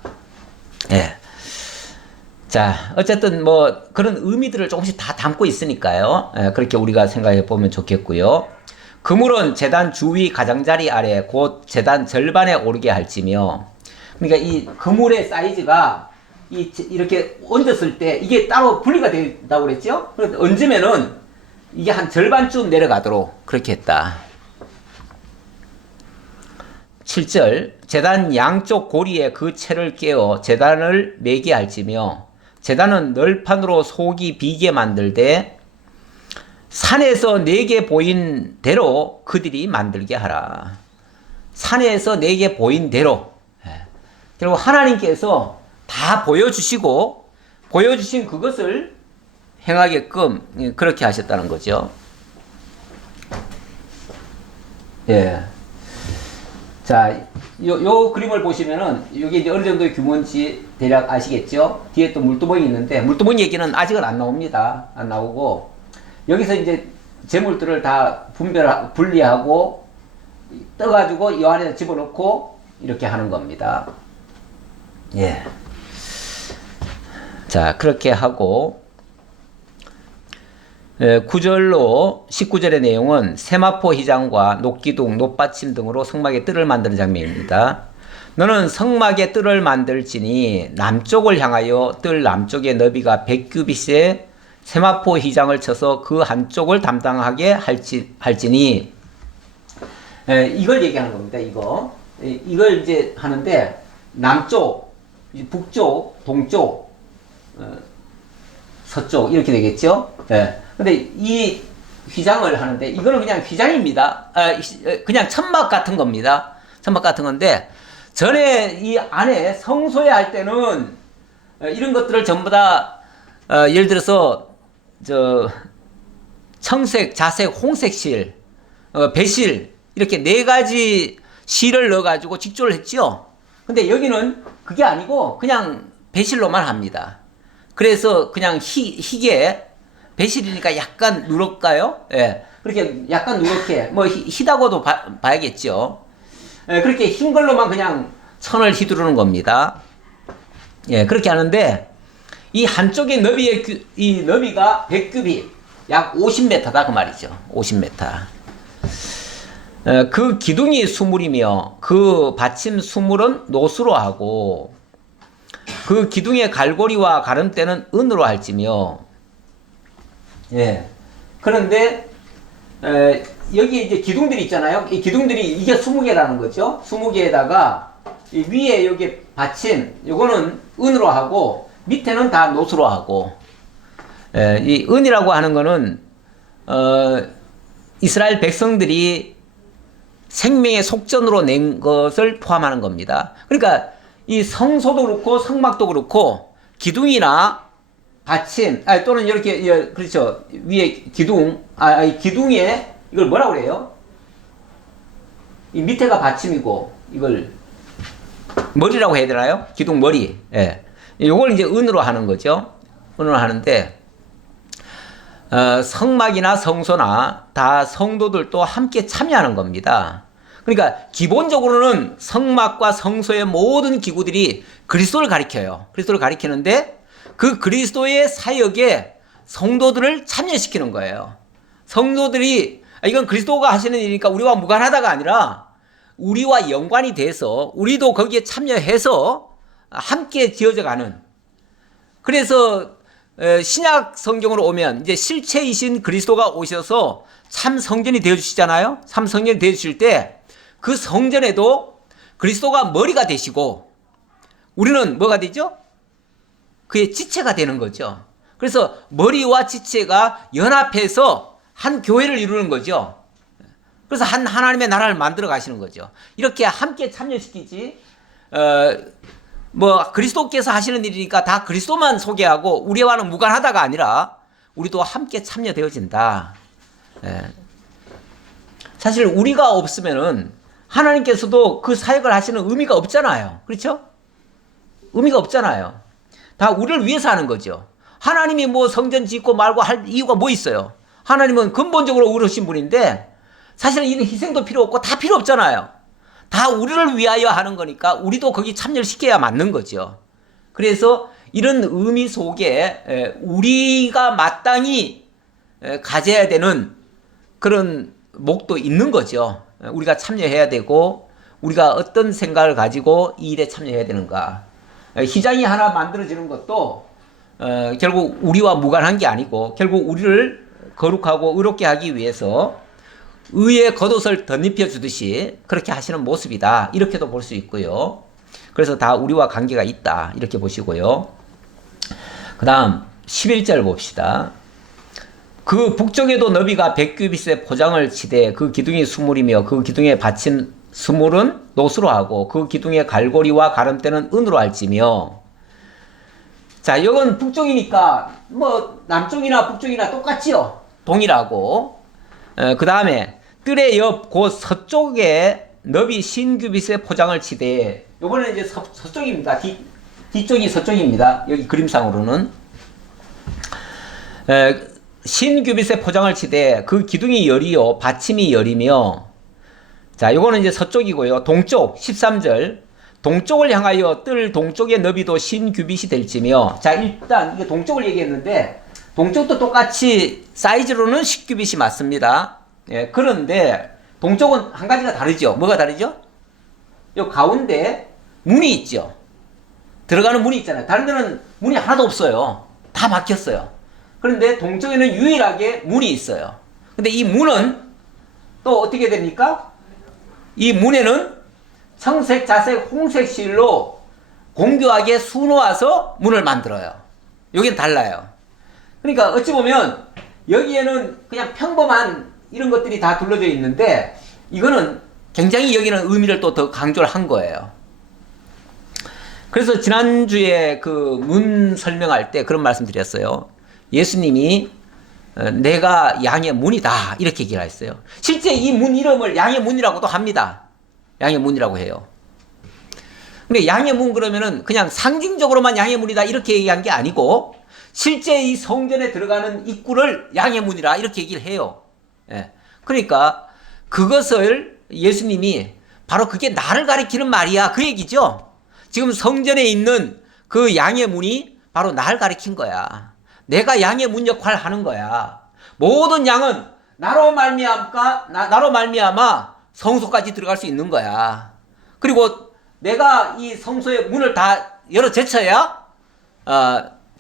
자, 어쨌든 뭐 그런 의미들을 조금씩 다 담고 있으니까요. 그렇게 우리가 생각해 보면 좋겠고요. 그물은 재단 주위 가장자리 아래 곧 재단 절반에 오르게 할지며, 그러니까 이 그물의 사이즈가 이렇게 얹었을 때 이게 따로 분리가 된다고 그랬죠? 얹으면은 이게 한 절반쯤 내려가도록 그렇게 했다. 7절, 제단 양쪽 고리에 그 채를 깨어 제단을 매게 할지며, 제단은 널판으로 속이 비게 만들되 산에서 내게 보인 대로 그들이 만들게 하라. 산에서 내게 보인 대로 결국 하나님께서 다 보여주시고 보여주신 그것을 행하게끔 그렇게 하셨다는 거죠. 예. 자, 요 그림을 보시면은 이게 이제 어느 정도의 규모인지 대략 아시겠죠? 뒤에 또 물두멍이 있는데 물두멍 얘기는 아직은 안 나옵니다. 안 나오고 여기서 이제 재물들을 다 분리하고 떠가지고 이 안에 집어넣고 이렇게 하는 겁니다. 예. 자, 그렇게 하고 9절로 19절의 내용은 세마포 휘장과 녹기둥, 녹받침 등으로 성막의 뜰을 만드는 장면입니다. 너는 성막의 뜰을 만들지니 남쪽을 향하여 뜰 남쪽의 너비가 100규빗의 세마포 휘장을 쳐서 그 한쪽을 담당하게 할지니 이걸 얘기하는 겁니다. 이걸 이제 하는데 남쪽, 북쪽, 동쪽, 서쪽 이렇게 되겠죠. 예. 근데 이 휘장을 하는데 이거는 그냥 휘장입니다. 그냥 천막 같은 겁니다. 천막 같은 건데 전에 이 안에 성소에 할 때는 이런 것들을 전부 다 예를 들어서 청색, 자색, 홍색 실, 배실 이렇게 네 가지 실을 넣어가지고 직조를 했죠. 근데 여기는 그게 아니고 그냥 배실로만 합니다. 그래서 그냥 희게 배실이니까 약간 누럴까요? 예. 그렇게 약간 누렇게 뭐 희다고도 봐야겠죠. 예, 그렇게 흰 걸로만 그냥 천을 휘두르는 겁니다. 예, 그렇게 하는데 이 한쪽의 이 너비가 100규빗 약 50m다 그 말이죠. 50m. 그 기둥이 수물이며 그 받침 수물은 노수로 하고 그 기둥의 갈고리와 가름대는 은으로 할지며 예. 그런데 여기 이제 기둥들이 있잖아요. 이 기둥들이 이게 20개라는 거죠. 20개에다가 이 위에 여기 받침 요거는 은으로 하고 밑에는 다 노수로 하고 이 은이라고 하는 거는 이스라엘 백성들이 생명의 속전으로 낸 것을 포함하는 겁니다. 그러니까 이 성소도 그렇고 성막도 그렇고 기둥이나 받침 또는 이렇게 그렇죠 위에 기둥 기둥에 이걸 뭐라고 그래요? 이 밑에가 받침이고 이걸 머리라고 해야 되나요? 기둥 머리. 예. 요걸 이제 은으로 하는 거죠. 은으로 하는데 성막이나 성소나 다 성도들도 함께 참여하는 겁니다. 그러니까 기본적으로는 성막과 성소의 모든 기구들이 그리스도를 가리켜요. 그리스도를 가리키는데 그 그리스도의 사역에 성도들을 참여시키는 거예요. 성도들이 이건 그리스도가 하시는 일이니까 우리와 무관하다가 아니라 우리와 연관이 돼서 우리도 거기에 참여해서 함께 지어져가는. 그래서 신약 성경으로 오면 이제 실체이신 그리스도가 오셔서 참 성전이 되어주시잖아요. 참 성전이 되어주실 때 그 성전에도 그리스도가 머리가 되시고 우리는 뭐가 되죠? 그의 지체가 되는 거죠. 그래서 머리와 지체가 연합해서 한 교회를 이루는 거죠. 그래서 한 하나님의 나라를 만들어 가시는 거죠. 이렇게 함께 참여시키지 뭐 그리스도께서 하시는 일이니까 다 그리스도만 소개하고 우리와는 무관하다가 아니라 우리도 함께 참여되어진다. 사실 우리가 없으면은 하나님께서도 그 사역을 하시는 의미가 없잖아요. 그렇죠? 의미가 없잖아요. 다 우리를 위해서 하는 거죠. 하나님이 뭐 성전 짓고 말고 할 이유가 뭐 있어요? 하나님은 근본적으로 의로우신 분인데 사실은 이런 희생도 필요 없고 다 필요 없잖아요. 다 우리를 위하여 하는 거니까 우리도 거기 참여를 시켜야 맞는 거죠. 그래서 이런 의미 속에 우리가 마땅히 가져야 되는 그런 목도 있는 거죠. 우리가 참여해야 되고 우리가 어떤 생각을 가지고 이 일에 참여해야 되는가. 휘장이 하나 만들어지는 것도 결국 우리와 무관한 게 아니고 결국 우리를 거룩하고 의롭게 하기 위해서 의의 겉옷을 덧입혀 주듯이 그렇게 하시는 모습이다. 이렇게도 볼 수 있고요. 그래서 다 우리와 관계가 있다. 이렇게 보시고요. 그 다음 11절 봅시다. 그 북쪽에도 너비가 100규빗의 포장을 치되 그 기둥이 수물이며 그 기둥의 받침 스물은 노수로 하고 그 기둥의 갈고리와 가름대는 은으로 할지며. 자, 이건 북쪽이니까 뭐 남쪽이나 북쪽이나 똑같지요. 동일하고. 그 다음에 뜰의 옆 곧 서쪽에 너비 신규빗의 포장을 치되, 요거는 이제 서쪽입니다. 뒤쪽이 서쪽입니다. 여기 그림상으로는. 신규빗의 포장을 치되 그 기둥이 열이요 받침이 열이며. 자, 요거는 이제 서쪽이고요. 동쪽 13절 동쪽을 향하여 뜰 동쪽의 너비도 신규빗이 될지며. 자, 일단 이게 동쪽을 얘기했는데 동쪽도 똑같이 사이즈로는 10규빗이 맞습니다. 예, 그런데 동쪽은 한 가지가 다르죠. 뭐가 다르죠? 요 가운데 문이 있죠. 들어가는 문이 있잖아요. 다른 데는 문이 하나도 없어요. 다 막혔어요. 그런데 동쪽에는 유일하게 문이 있어요. 근데 이 문은 또 어떻게 됩니까? 이 문에는 청색, 자색, 홍색 실로 공교하게 수놓아서 문을 만들어요. 여긴 달라요. 그러니까 어찌 보면 여기에는 그냥 평범한 이런 것들이 다 둘러져 있는데 이거는 굉장히 여기는 의미를 또 더 강조를 한 거예요. 그래서 지난주에 그 문 설명할 때 그런 말씀 드렸어요. 예수님이 내가 양의 문이다 이렇게 얘기를 했어요. 실제 이 문 이름을 양의 문이라고도 합니다. 양의 문이라고 해요. 근데 양의 문 그러면은 그냥 상징적으로만 양의 문이다 이렇게 얘기한 게 아니고 실제 이 성전에 들어가는 입구를 양의 문이라 이렇게 얘기를 해요. 예. 그러니까 그것을 예수님이 바로 그게 나를 가리키는 말이야 그 얘기죠. 지금 성전에 있는 그 양의 문이 바로 나를 가리킨 거야. 내가 양의 문 역할을 하는 거야. 모든 양은 나로 말미암아 성소까지 들어갈 수 있는 거야. 그리고 내가 이 성소의 문을 다 열어 제쳐야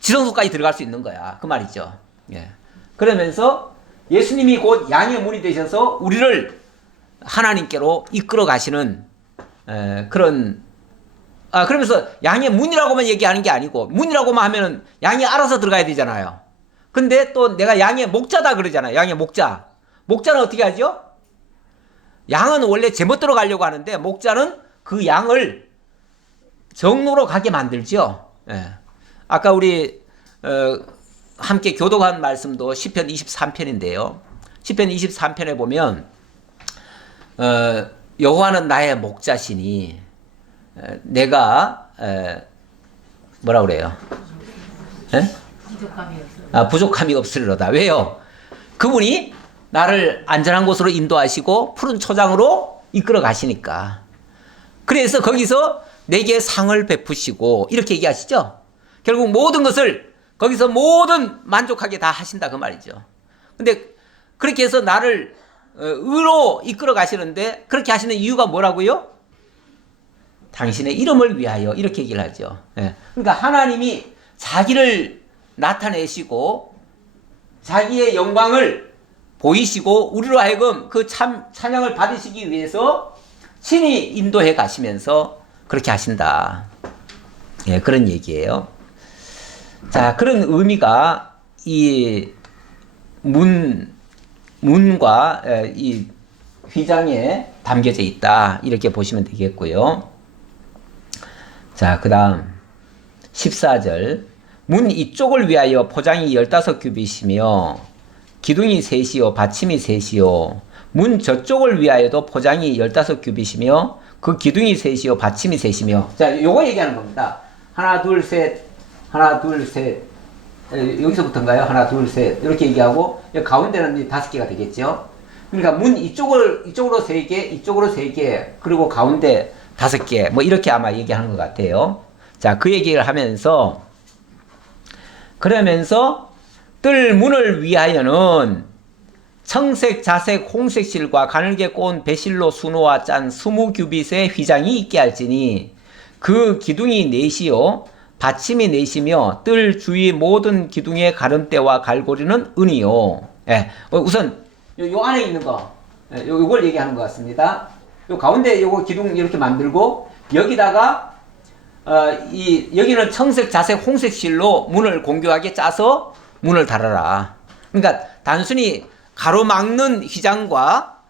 지성소까지 들어갈 수 있는 거야. 그 말이죠. 예. 그러면서 예수님이 곧 양의 문이 되셔서 우리를 하나님께로 이끌어 가시는 그런 그러면서 양의 문이라고만 얘기하는 게 아니고 문이라고만 하면은 양이 알아서 들어가야 되잖아요. 근데 또 내가 양의 목자다 그러잖아요. 양의 목자. 목자는 어떻게 하죠? 양은 원래 제멋대로 가려고 하는데 목자는 그 양을 정로로 가게 만들죠. 예. 아까 우리 함께 교독한 말씀도 시편 23편인데요. 시편 23편에 보면 여호와는 나의 목자시니 내가 뭐라 그래요? 부족함이 없으리로다. 왜요? 그분이 나를 안전한 곳으로 인도하시고 푸른 초장으로 이끌어 가시니까. 그래서 거기서 내게 상을 베푸시고 이렇게 얘기하시죠. 결국 모든 것을 거기서 모든 만족하게 다 하신다 그 말이죠. 근데 그렇게 해서 나를 의로 이끌어 가시는데 그렇게 하시는 이유가 뭐라고요? 당신의 이름을 위하여 이렇게 얘기를 하죠. 예. 그러니까 하나님이 자기를 나타내시고 자기의 영광을 보이시고 우리로 하여금 그 찬양을 받으시기 위해서 친히 인도해 가시면서 그렇게 하신다. 예, 그런 얘기예요. 자, 그런 의미가 이 문과 이 휘장에 담겨져 있다. 이렇게 보시면 되겠고요. 자, 그 다음 14절 문 이쪽을 위하여 포장이 15규빗이며 기둥이 셋이요 받침이 셋이요 문 저쪽을 위하여도 포장이 15규빗이며 그 기둥이 셋이요 받침이 셋이며. 자, 요거 얘기하는 겁니다. 하나 둘 셋 여기서부터인가요? 하나 둘 셋 이렇게 얘기하고 가운데는 5개가 되겠죠. 그러니까 문 이쪽으로 3개 이쪽으로 3개 그리고 가운데 5개 뭐 이렇게 아마 얘기하는 것 같아요. 자, 그 얘기를 하면서 그러면서 뜰 문을 위하여는 청색, 자색, 홍색 실과 가늘게 꼬은 배실로 수놓아 짠 20규빗의 휘장이 있게 할지니 그 기둥이 넷이요 받침이 넷이며 뜰 주위 모든 기둥의 가름대와 갈고리는 은이요. 예, 우선 요 안에 있는 거 요걸 얘기하는 것 같습니다. 요 가운데 요거 기둥 이렇게 만들고 여기다가 여기는 청색, 자색, 홍색 실로 문을 공교하게 짜서 문을 달아라. 그러니까 단순히 가로막는 휘장과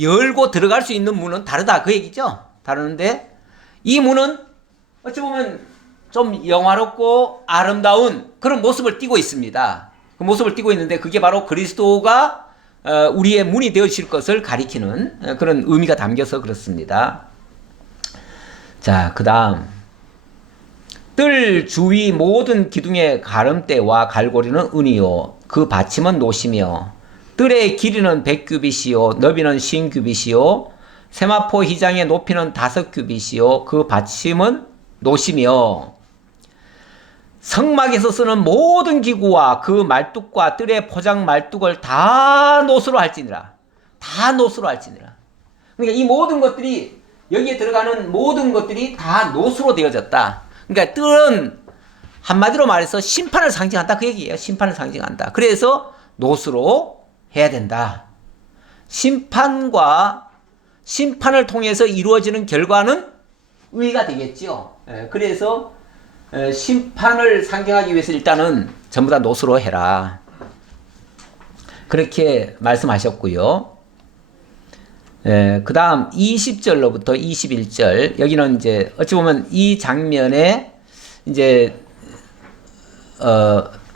열고 들어갈 수 있는 문은 다르다 그 얘기죠. 다르는데 이 문은 어찌 보면 좀 영화롭고 아름다운 그런 모습을 띠고 있습니다. 그 모습을 띠고 있는데 그게 바로 그리스도가 우리의 문이 되어질 것을 가리키는 그런 의미가 담겨서 그렇습니다. 자, 그 다음 뜰 주위 모든 기둥의 가름대와 갈고리는 은이요 그 받침은 노시며 뜰의 길이는 100규빗이요 너비는 50규빗이요 세마포 휘장의 높이는 5규빗이요 그 받침은 노시며 성막에서 쓰는 모든 기구와 그 말뚝과 뜰의 포장 말뚝을 다 노수로 할지니라. 다 노수로 할지니라. 그러니까 이 모든 것들이 여기에 들어가는 모든 것들이 다 노수로 되어졌다. 그러니까 뜰은 한마디로 말해서 심판을 상징한다 그 얘기예요. 심판을 상징한다. 그래서 노수로 해야 된다. 심판을 통해서 이루어지는 결과는 의가 되겠죠. 그래서 심판을 상징하기 위해서 일단은 전부 다 노수로 해라. 그렇게 말씀하셨고요. 그 다음 20절로부터 21절 여기는 이제 어찌 보면 이 장면의 이제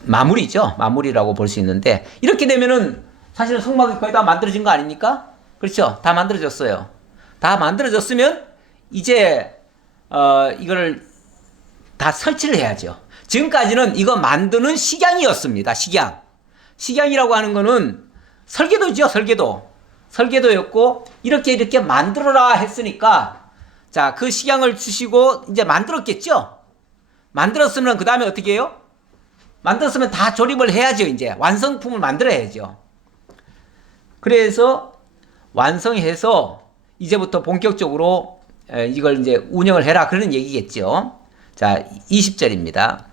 마무리죠. 마무리라고 볼 수 있는데 이렇게 되면은 사실은 성막이 거의 다 만들어진 거 아닙니까? 그렇죠. 다 만들어졌어요. 다 만들어졌으면 이제 이거를 다 설치를 해야죠. 지금까지는 이거 만드는 식양이었습니다. 식양이라고 하는 거는 설계도죠. 설계도였고 이렇게 만들어라 했으니까 자, 그 식양을 주시고 이제 만들었겠죠. 만들었으면 그 다음에 어떻게 해요? 만들었으면 다 조립을 해야죠. 이제 완성품을 만들어야죠. 그래서 완성해서 이제부터 본격적으로 이걸 이제 운영을 해라 그런 얘기겠죠. 자, 20절입니다.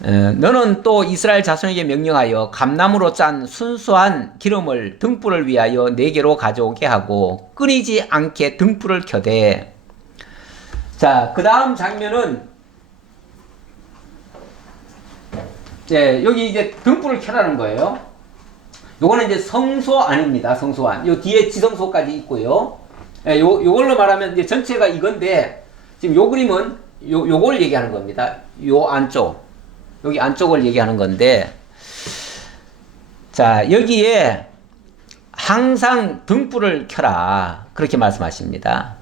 너는 또 이스라엘 자손에게 명령하여 감나무로 짠 순수한 기름을 등불을 위하여 4개로 가져오게 하고 끊이지 않게 등불을 켜되. 자, 그 다음 장면은 여기 이제 등불을 켜라는 거예요. 요거는 이제 성소 안입니다. 성소안. 요 뒤에 지성소까지 있고요. 요걸로 말하면 이제 전체가 이건데 지금 요 그림은 요걸 얘기하는 겁니다. 요 안쪽. 여기 안쪽을 얘기하는 건데 자, 여기에 항상 등불을 켜라. 그렇게 말씀하십니다.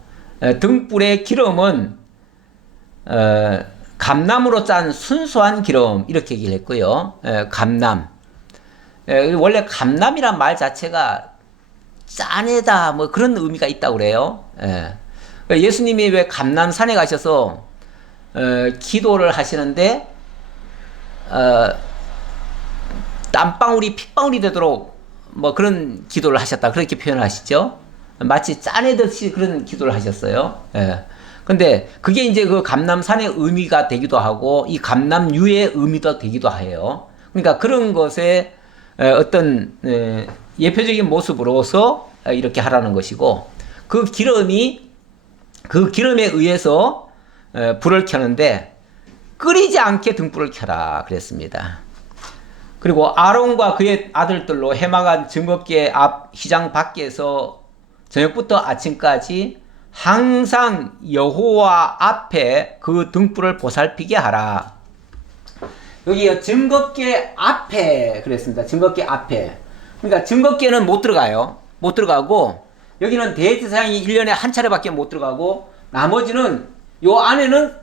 등불의 기름은 감람으로 짠 순수한 기름 이렇게 얘기를 했고요. 감람. 원래 감람이란 말 자체가 짜내다 뭐 그런 의미가 있다고 그래요. 예수님이 왜 감람산에 가셔서 기도를 하시는데 땀방울이 핏방울이 되도록 뭐 그런 기도를 하셨다 그렇게 표현을 하시죠. 마치 짜내듯이 그런 기도를 하셨어요. 근데 그게 이제 그 감람산의 의미가 되기도 하고 이 감람유의 의미도 되기도 해요. 그러니까 그런 것에 어떤 예표적인 모습으로서 이렇게 하라는 것이고 그 기름에 의해서 불을 켜는데 끓이지 않게 등불을 켜라 그랬습니다. 그리고 아론과 그의 아들들로 해마간 증거궤 앞 휘장 밖에서 저녁부터 아침까지 항상 여호와 앞에 그 등불을 보살피게 하라. 여기 증거궤 앞에 그랬습니다. 증거궤 앞에. 그러니까 증거궤는 못 들어가요. 못 들어가고 여기는 대제사장이 1년에 한 차례밖에 못 들어가고 나머지는 요 안에는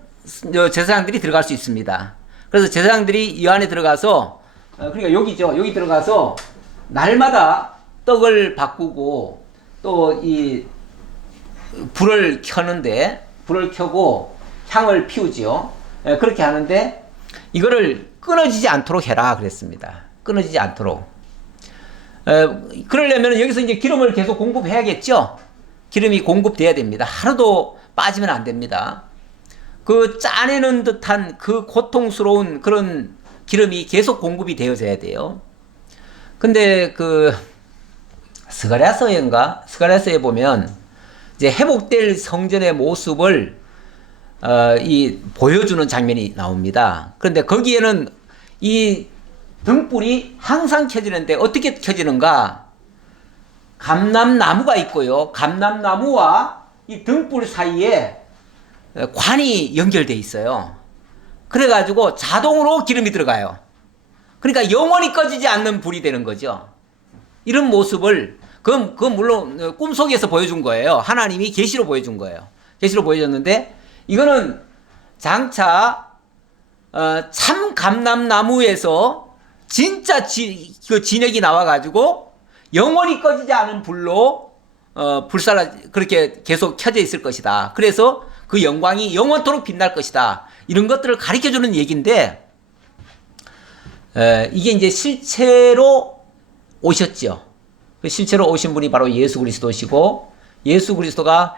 제사장들이 들어갈 수 있습니다. 그래서 제사장들이 이 안에 들어가서 그러니까 여기죠. 여기 들어가서 날마다 떡을 바꾸고 또 이 불을 켜는데 불을 켜고 향을 피우지요. 그렇게 하는데 이거를 끊어지지 않도록 해라 그랬습니다. 끊어지지 않도록. 그러려면 여기서 이제 기름을 계속 공급해야겠죠. 기름이 공급돼야 됩니다. 하루도 빠지면 안 됩니다. 그 짜내는 듯한 그 고통스러운 그런 기름이 계속 공급이 되어져야 돼요. 근데 그 스가랴서에 보면 이제 회복될 성전의 모습을 보여주는 장면이 나옵니다. 그런데 거기에는 이 등불이 항상 켜지는데 어떻게 켜지는가? 감람나무가 있고요. 감람나무와 이 등불 사이에 관이 연결돼 있어요. 그래가지고 자동으로 기름이 들어가요. 그러니까 영원히 꺼지지 않는 불이 되는 거죠. 이런 모습을 그건 물론 꿈속에서 보여준 거예요. 하나님이 계시로 보여준 거예요. 계시로 보여줬는데 이거는 장차 참 감람나무에서 진짜 그 진액이 나와가지고 영원히 꺼지지 않은 불로 그렇게 계속 켜져 있을 것이다. 그래서 그 영광이 영원토록 빛날 것이다. 이런 것들을 가르쳐주는 얘기인데 이게 이제 실체로 오셨죠. 그 실체로 오신 분이 바로 예수 그리스도시고 예수 그리스도가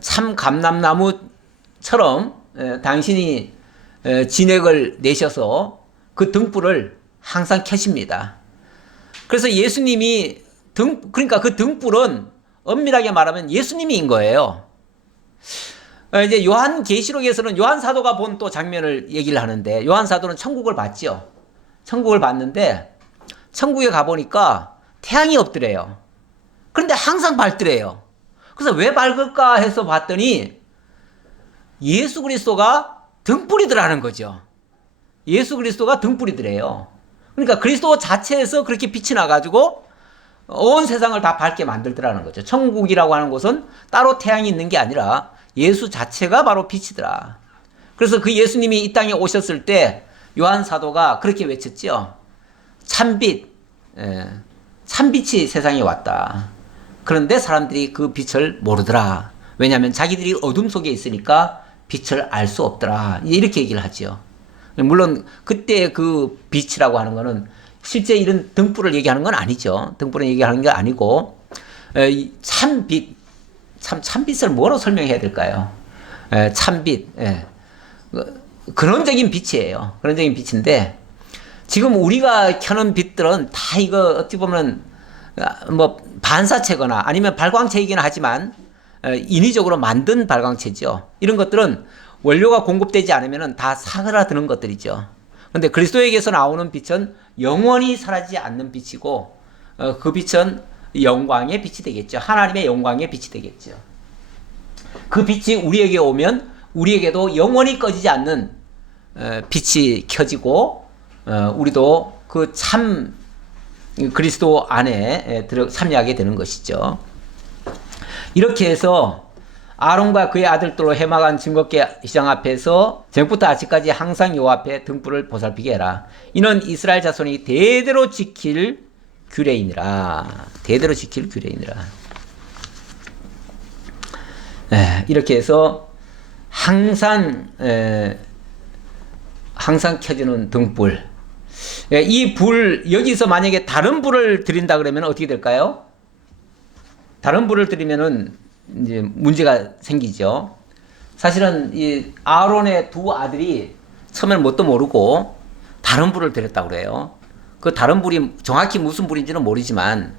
참 감람나무처럼 당신이 진액을 내셔서 그 등불을 항상 켜십니다. 그래서 예수님이 그러니까 그 등불은 엄밀하게 말하면 예수님인 거예요. 이제 요한계시록에서는 요한 사도가 본 또 장면을 얘기를 하는데 요한 사도는 천국을 봤죠. 천국을 봤는데 천국에 가보니까 태양이 없더래요. 그런데 항상 밝더래요. 그래서 왜 밝을까 해서 봤더니 예수 그리스도가 등불이더라는 거죠. 예수 그리스도가 등불이더래요. 그러니까 그리스도 자체에서 그렇게 빛이 나가지고 온 세상을 다 밝게 만들더라는 거죠. 천국이라고 하는 곳은 따로 태양이 있는 게 아니라 예수 자체가 바로 빛이더라. 그래서 그 예수님이 이 땅에 오셨을 때 요한 사도가 그렇게 외쳤죠. 참빛, 참빛이 세상에 왔다. 그런데 사람들이 그 빛을 모르더라. 왜냐하면 자기들이 어둠 속에 있으니까 빛을 알 수 없더라. 이렇게 얘기를 하죠. 물론 그때 그 빛이라고 하는 거는 실제 이런 등불을 얘기하는 건 아니죠. 등불을 얘기하는 게 아니고 참빛, 참빛을 뭐로 설명해야 될까요? 참빛, 근원적인 빛이에요. 근원적인 빛인데 지금 우리가 켜는 빛들은 다 이거 어찌 보면 뭐 반사체거나 아니면 발광체이긴 하지만 인위적으로 만든 발광체죠. 이런 것들은 원료가 공급되지 않으면 다 사그라드는 것들이죠. 그런데 그리스도에게서 나오는 빛은 영원히 사라지지 않는 빛이고 그 빛은 영광의 빛이 되겠죠. 하나님의 영광의 빛이 되겠죠. 그 빛이 우리에게 오면 우리에게도 영원히 꺼지지 않는 빛이 켜지고 우리도 그 참 그리스도 안에 참여하게 되는 것이죠. 이렇게 해서 아론과 그의 아들들로 해막한 증거궤 시장 앞에서 전부터 아직까지 항상 요 앞에 등불을 보살피게 해라. 이는 이스라엘 자손이 대대로 지킬 규례이니라. 대대로 지킬 규례이니라. 이렇게 해서 항상 켜지는 등불. 이 불, 여기서 만약에 다른 불을 드린다 그러면 어떻게 될까요? 다른 불을 드리면은 이제 문제가 생기죠. 사실은 이 아론의 두 아들이 처음에는 뭣도 모르고 다른 불을 드렸다고 그래요. 그 다른 불이 정확히 무슨 불인지는 모르지만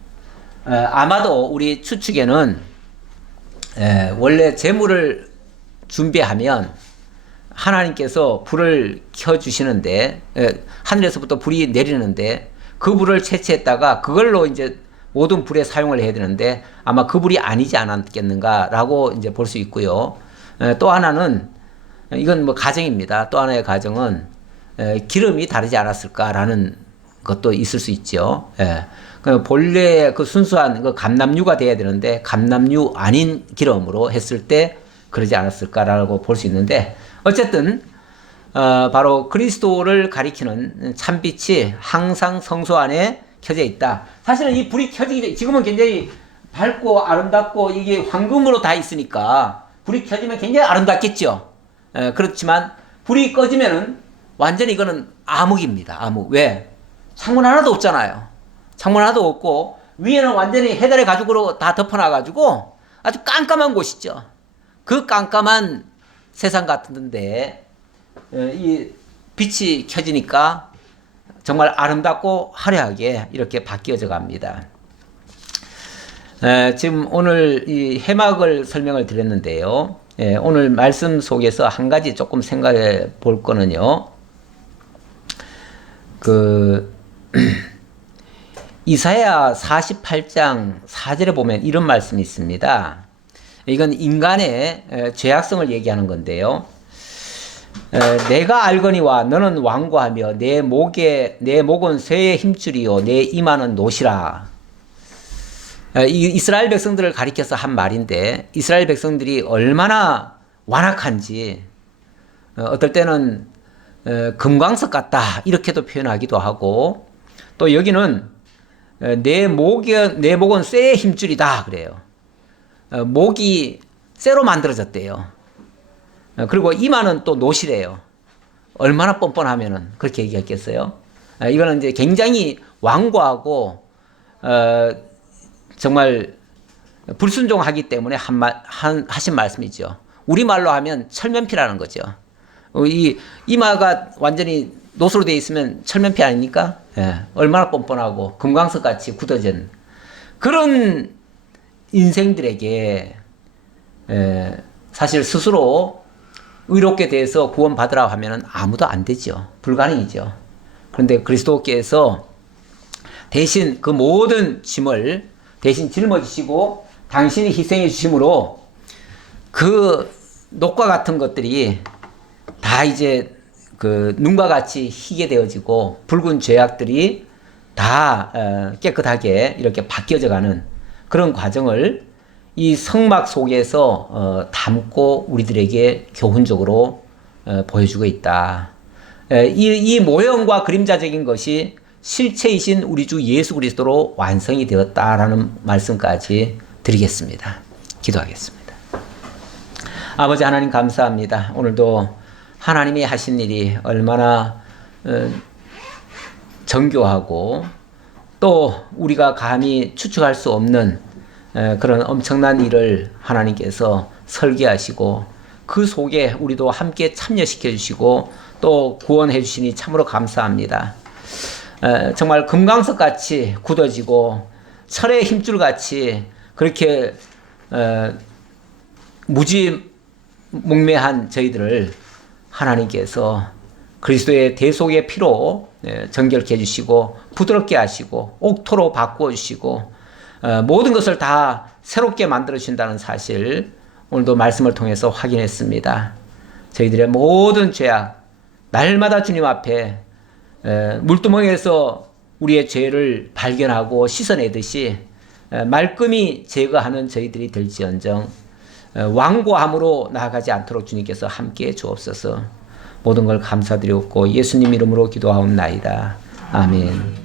아마도 우리 추측에는 원래 제물을 준비하면 하나님께서 불을 켜주시는데 하늘에서부터 불이 내리는데 그 불을 채취했다가 그걸로 이제 모든 불에 사용을 해야 되는데 아마 그 불이 아니지 않았겠는가라고 이제 볼 수 있고요. 또 하나는 이건 뭐 가정입니다. 또 하나의 가정은 기름이 다르지 않았을까라는 것도 있을 수 있죠. 본래 그 순수한 그 감람유가 돼야 되는데 감람유 아닌 기름으로 했을 때 그러지 않았을까라고 볼 수 있는데 어쨌든 바로 그리스도를 가리키는 참빛이 항상 성소 안에 켜져 있다. 사실은 이 불이 켜지기 지금은 굉장히 밝고 아름답고 이게 황금으로 다 있으니까 불이 켜지면 굉장히 아름답겠죠. 그렇지만 불이 꺼지면은 완전히 이거는 암흑입니다. 암흑. 왜? 창문 하나도 없잖아요. 창문 하나도 없고 위에는 완전히 해달의 가죽으로 다 덮어놔가지고 아주 깜깜한 곳이죠. 그 깜깜한 세상 같은데 이 빛이 켜지니까 정말 아름답고 화려하게 이렇게 바뀌어져 갑니다. 지금 오늘 이 해막을 설명을 드렸는데요. 오늘 말씀 속에서 한 가지 조금 생각해 볼 거는요. 이사야 48장 4절에 보면 이런 말씀이 있습니다. 이건 인간의 죄악성을 얘기하는 건데요. 내가 알거니와 너는 완고하며 내 목은 쇠의 힘줄이요 내 이마는 노시라. 이스라엘 백성들을 가리켜서 한 말인데 이스라엘 백성들이 얼마나 완악한지 어떨 때는 금광석 같다 이렇게도 표현하기도 하고 또 여기는 내 목은 쇠의 힘줄이다 그래요. 목이 쇠로 만들어졌대요. 그리고 이마는 또 노시래요. 얼마나 뻔뻔하면은 그렇게 얘기했겠어요? 이거는 이제 굉장히 완고하고 정말 불순종하기 때문에 하신 말씀이죠. 우리말로 하면 철면피라는 거죠. 이 이마가 완전히 노수로 되어 있으면 철면피 아닙니까? 예, 얼마나 뻔뻔하고 금광석같이 굳어진 그런 인생들에게 사실 스스로 의롭게 돼서 구원받으라고 하면 아무도 안 되죠. 불가능이죠. 그런데 그리스도께서 대신 그 모든 짐을 대신 짊어지시고 당신이 희생해 주심으로 그 녹과 같은 것들이 다 이제 그 눈과 같이 희게 되어지고 붉은 죄악들이 다 깨끗하게 이렇게 바뀌어져 가는 그런 과정을 이 성막 속에서 담고 우리들에게 교훈적으로 보여주고 있다. 이 모형과 그림자적인 것이 실체이신 우리 주 예수 그리스도로 완성이 되었다라는 말씀까지 드리겠습니다. 기도하겠습니다. 아버지 하나님 감사합니다. 오늘도 하나님이 하신 일이 얼마나 정교하고 또 우리가 감히 추측할 수 없는 그런 엄청난 일을 하나님께서 설계하시고 그 속에 우리도 함께 참여시켜 주시고 또 구원해 주시니 참으로 감사합니다. 정말 금강석 같이 굳어지고 철의 힘줄 같이 그렇게 무지몽매한 저희들을 하나님께서 그리스도의 대속의 피로 정결케 해주시고 부드럽게 하시고 옥토로 바꾸어 주시고 모든 것을 다 새롭게 만들어 주신다는 사실 오늘도 말씀을 통해서 확인했습니다. 저희들의 모든 죄악 날마다 주님 앞에 물두멍에서 우리의 죄를 발견하고 씻어내듯이 말끔히 제거하는 저희들이 될지언정 완고함으로 나아가지 않도록 주님께서 함께해 주옵소서. 모든 걸 감사드리옵고 예수님 이름으로 기도하옵나이다. 아멘.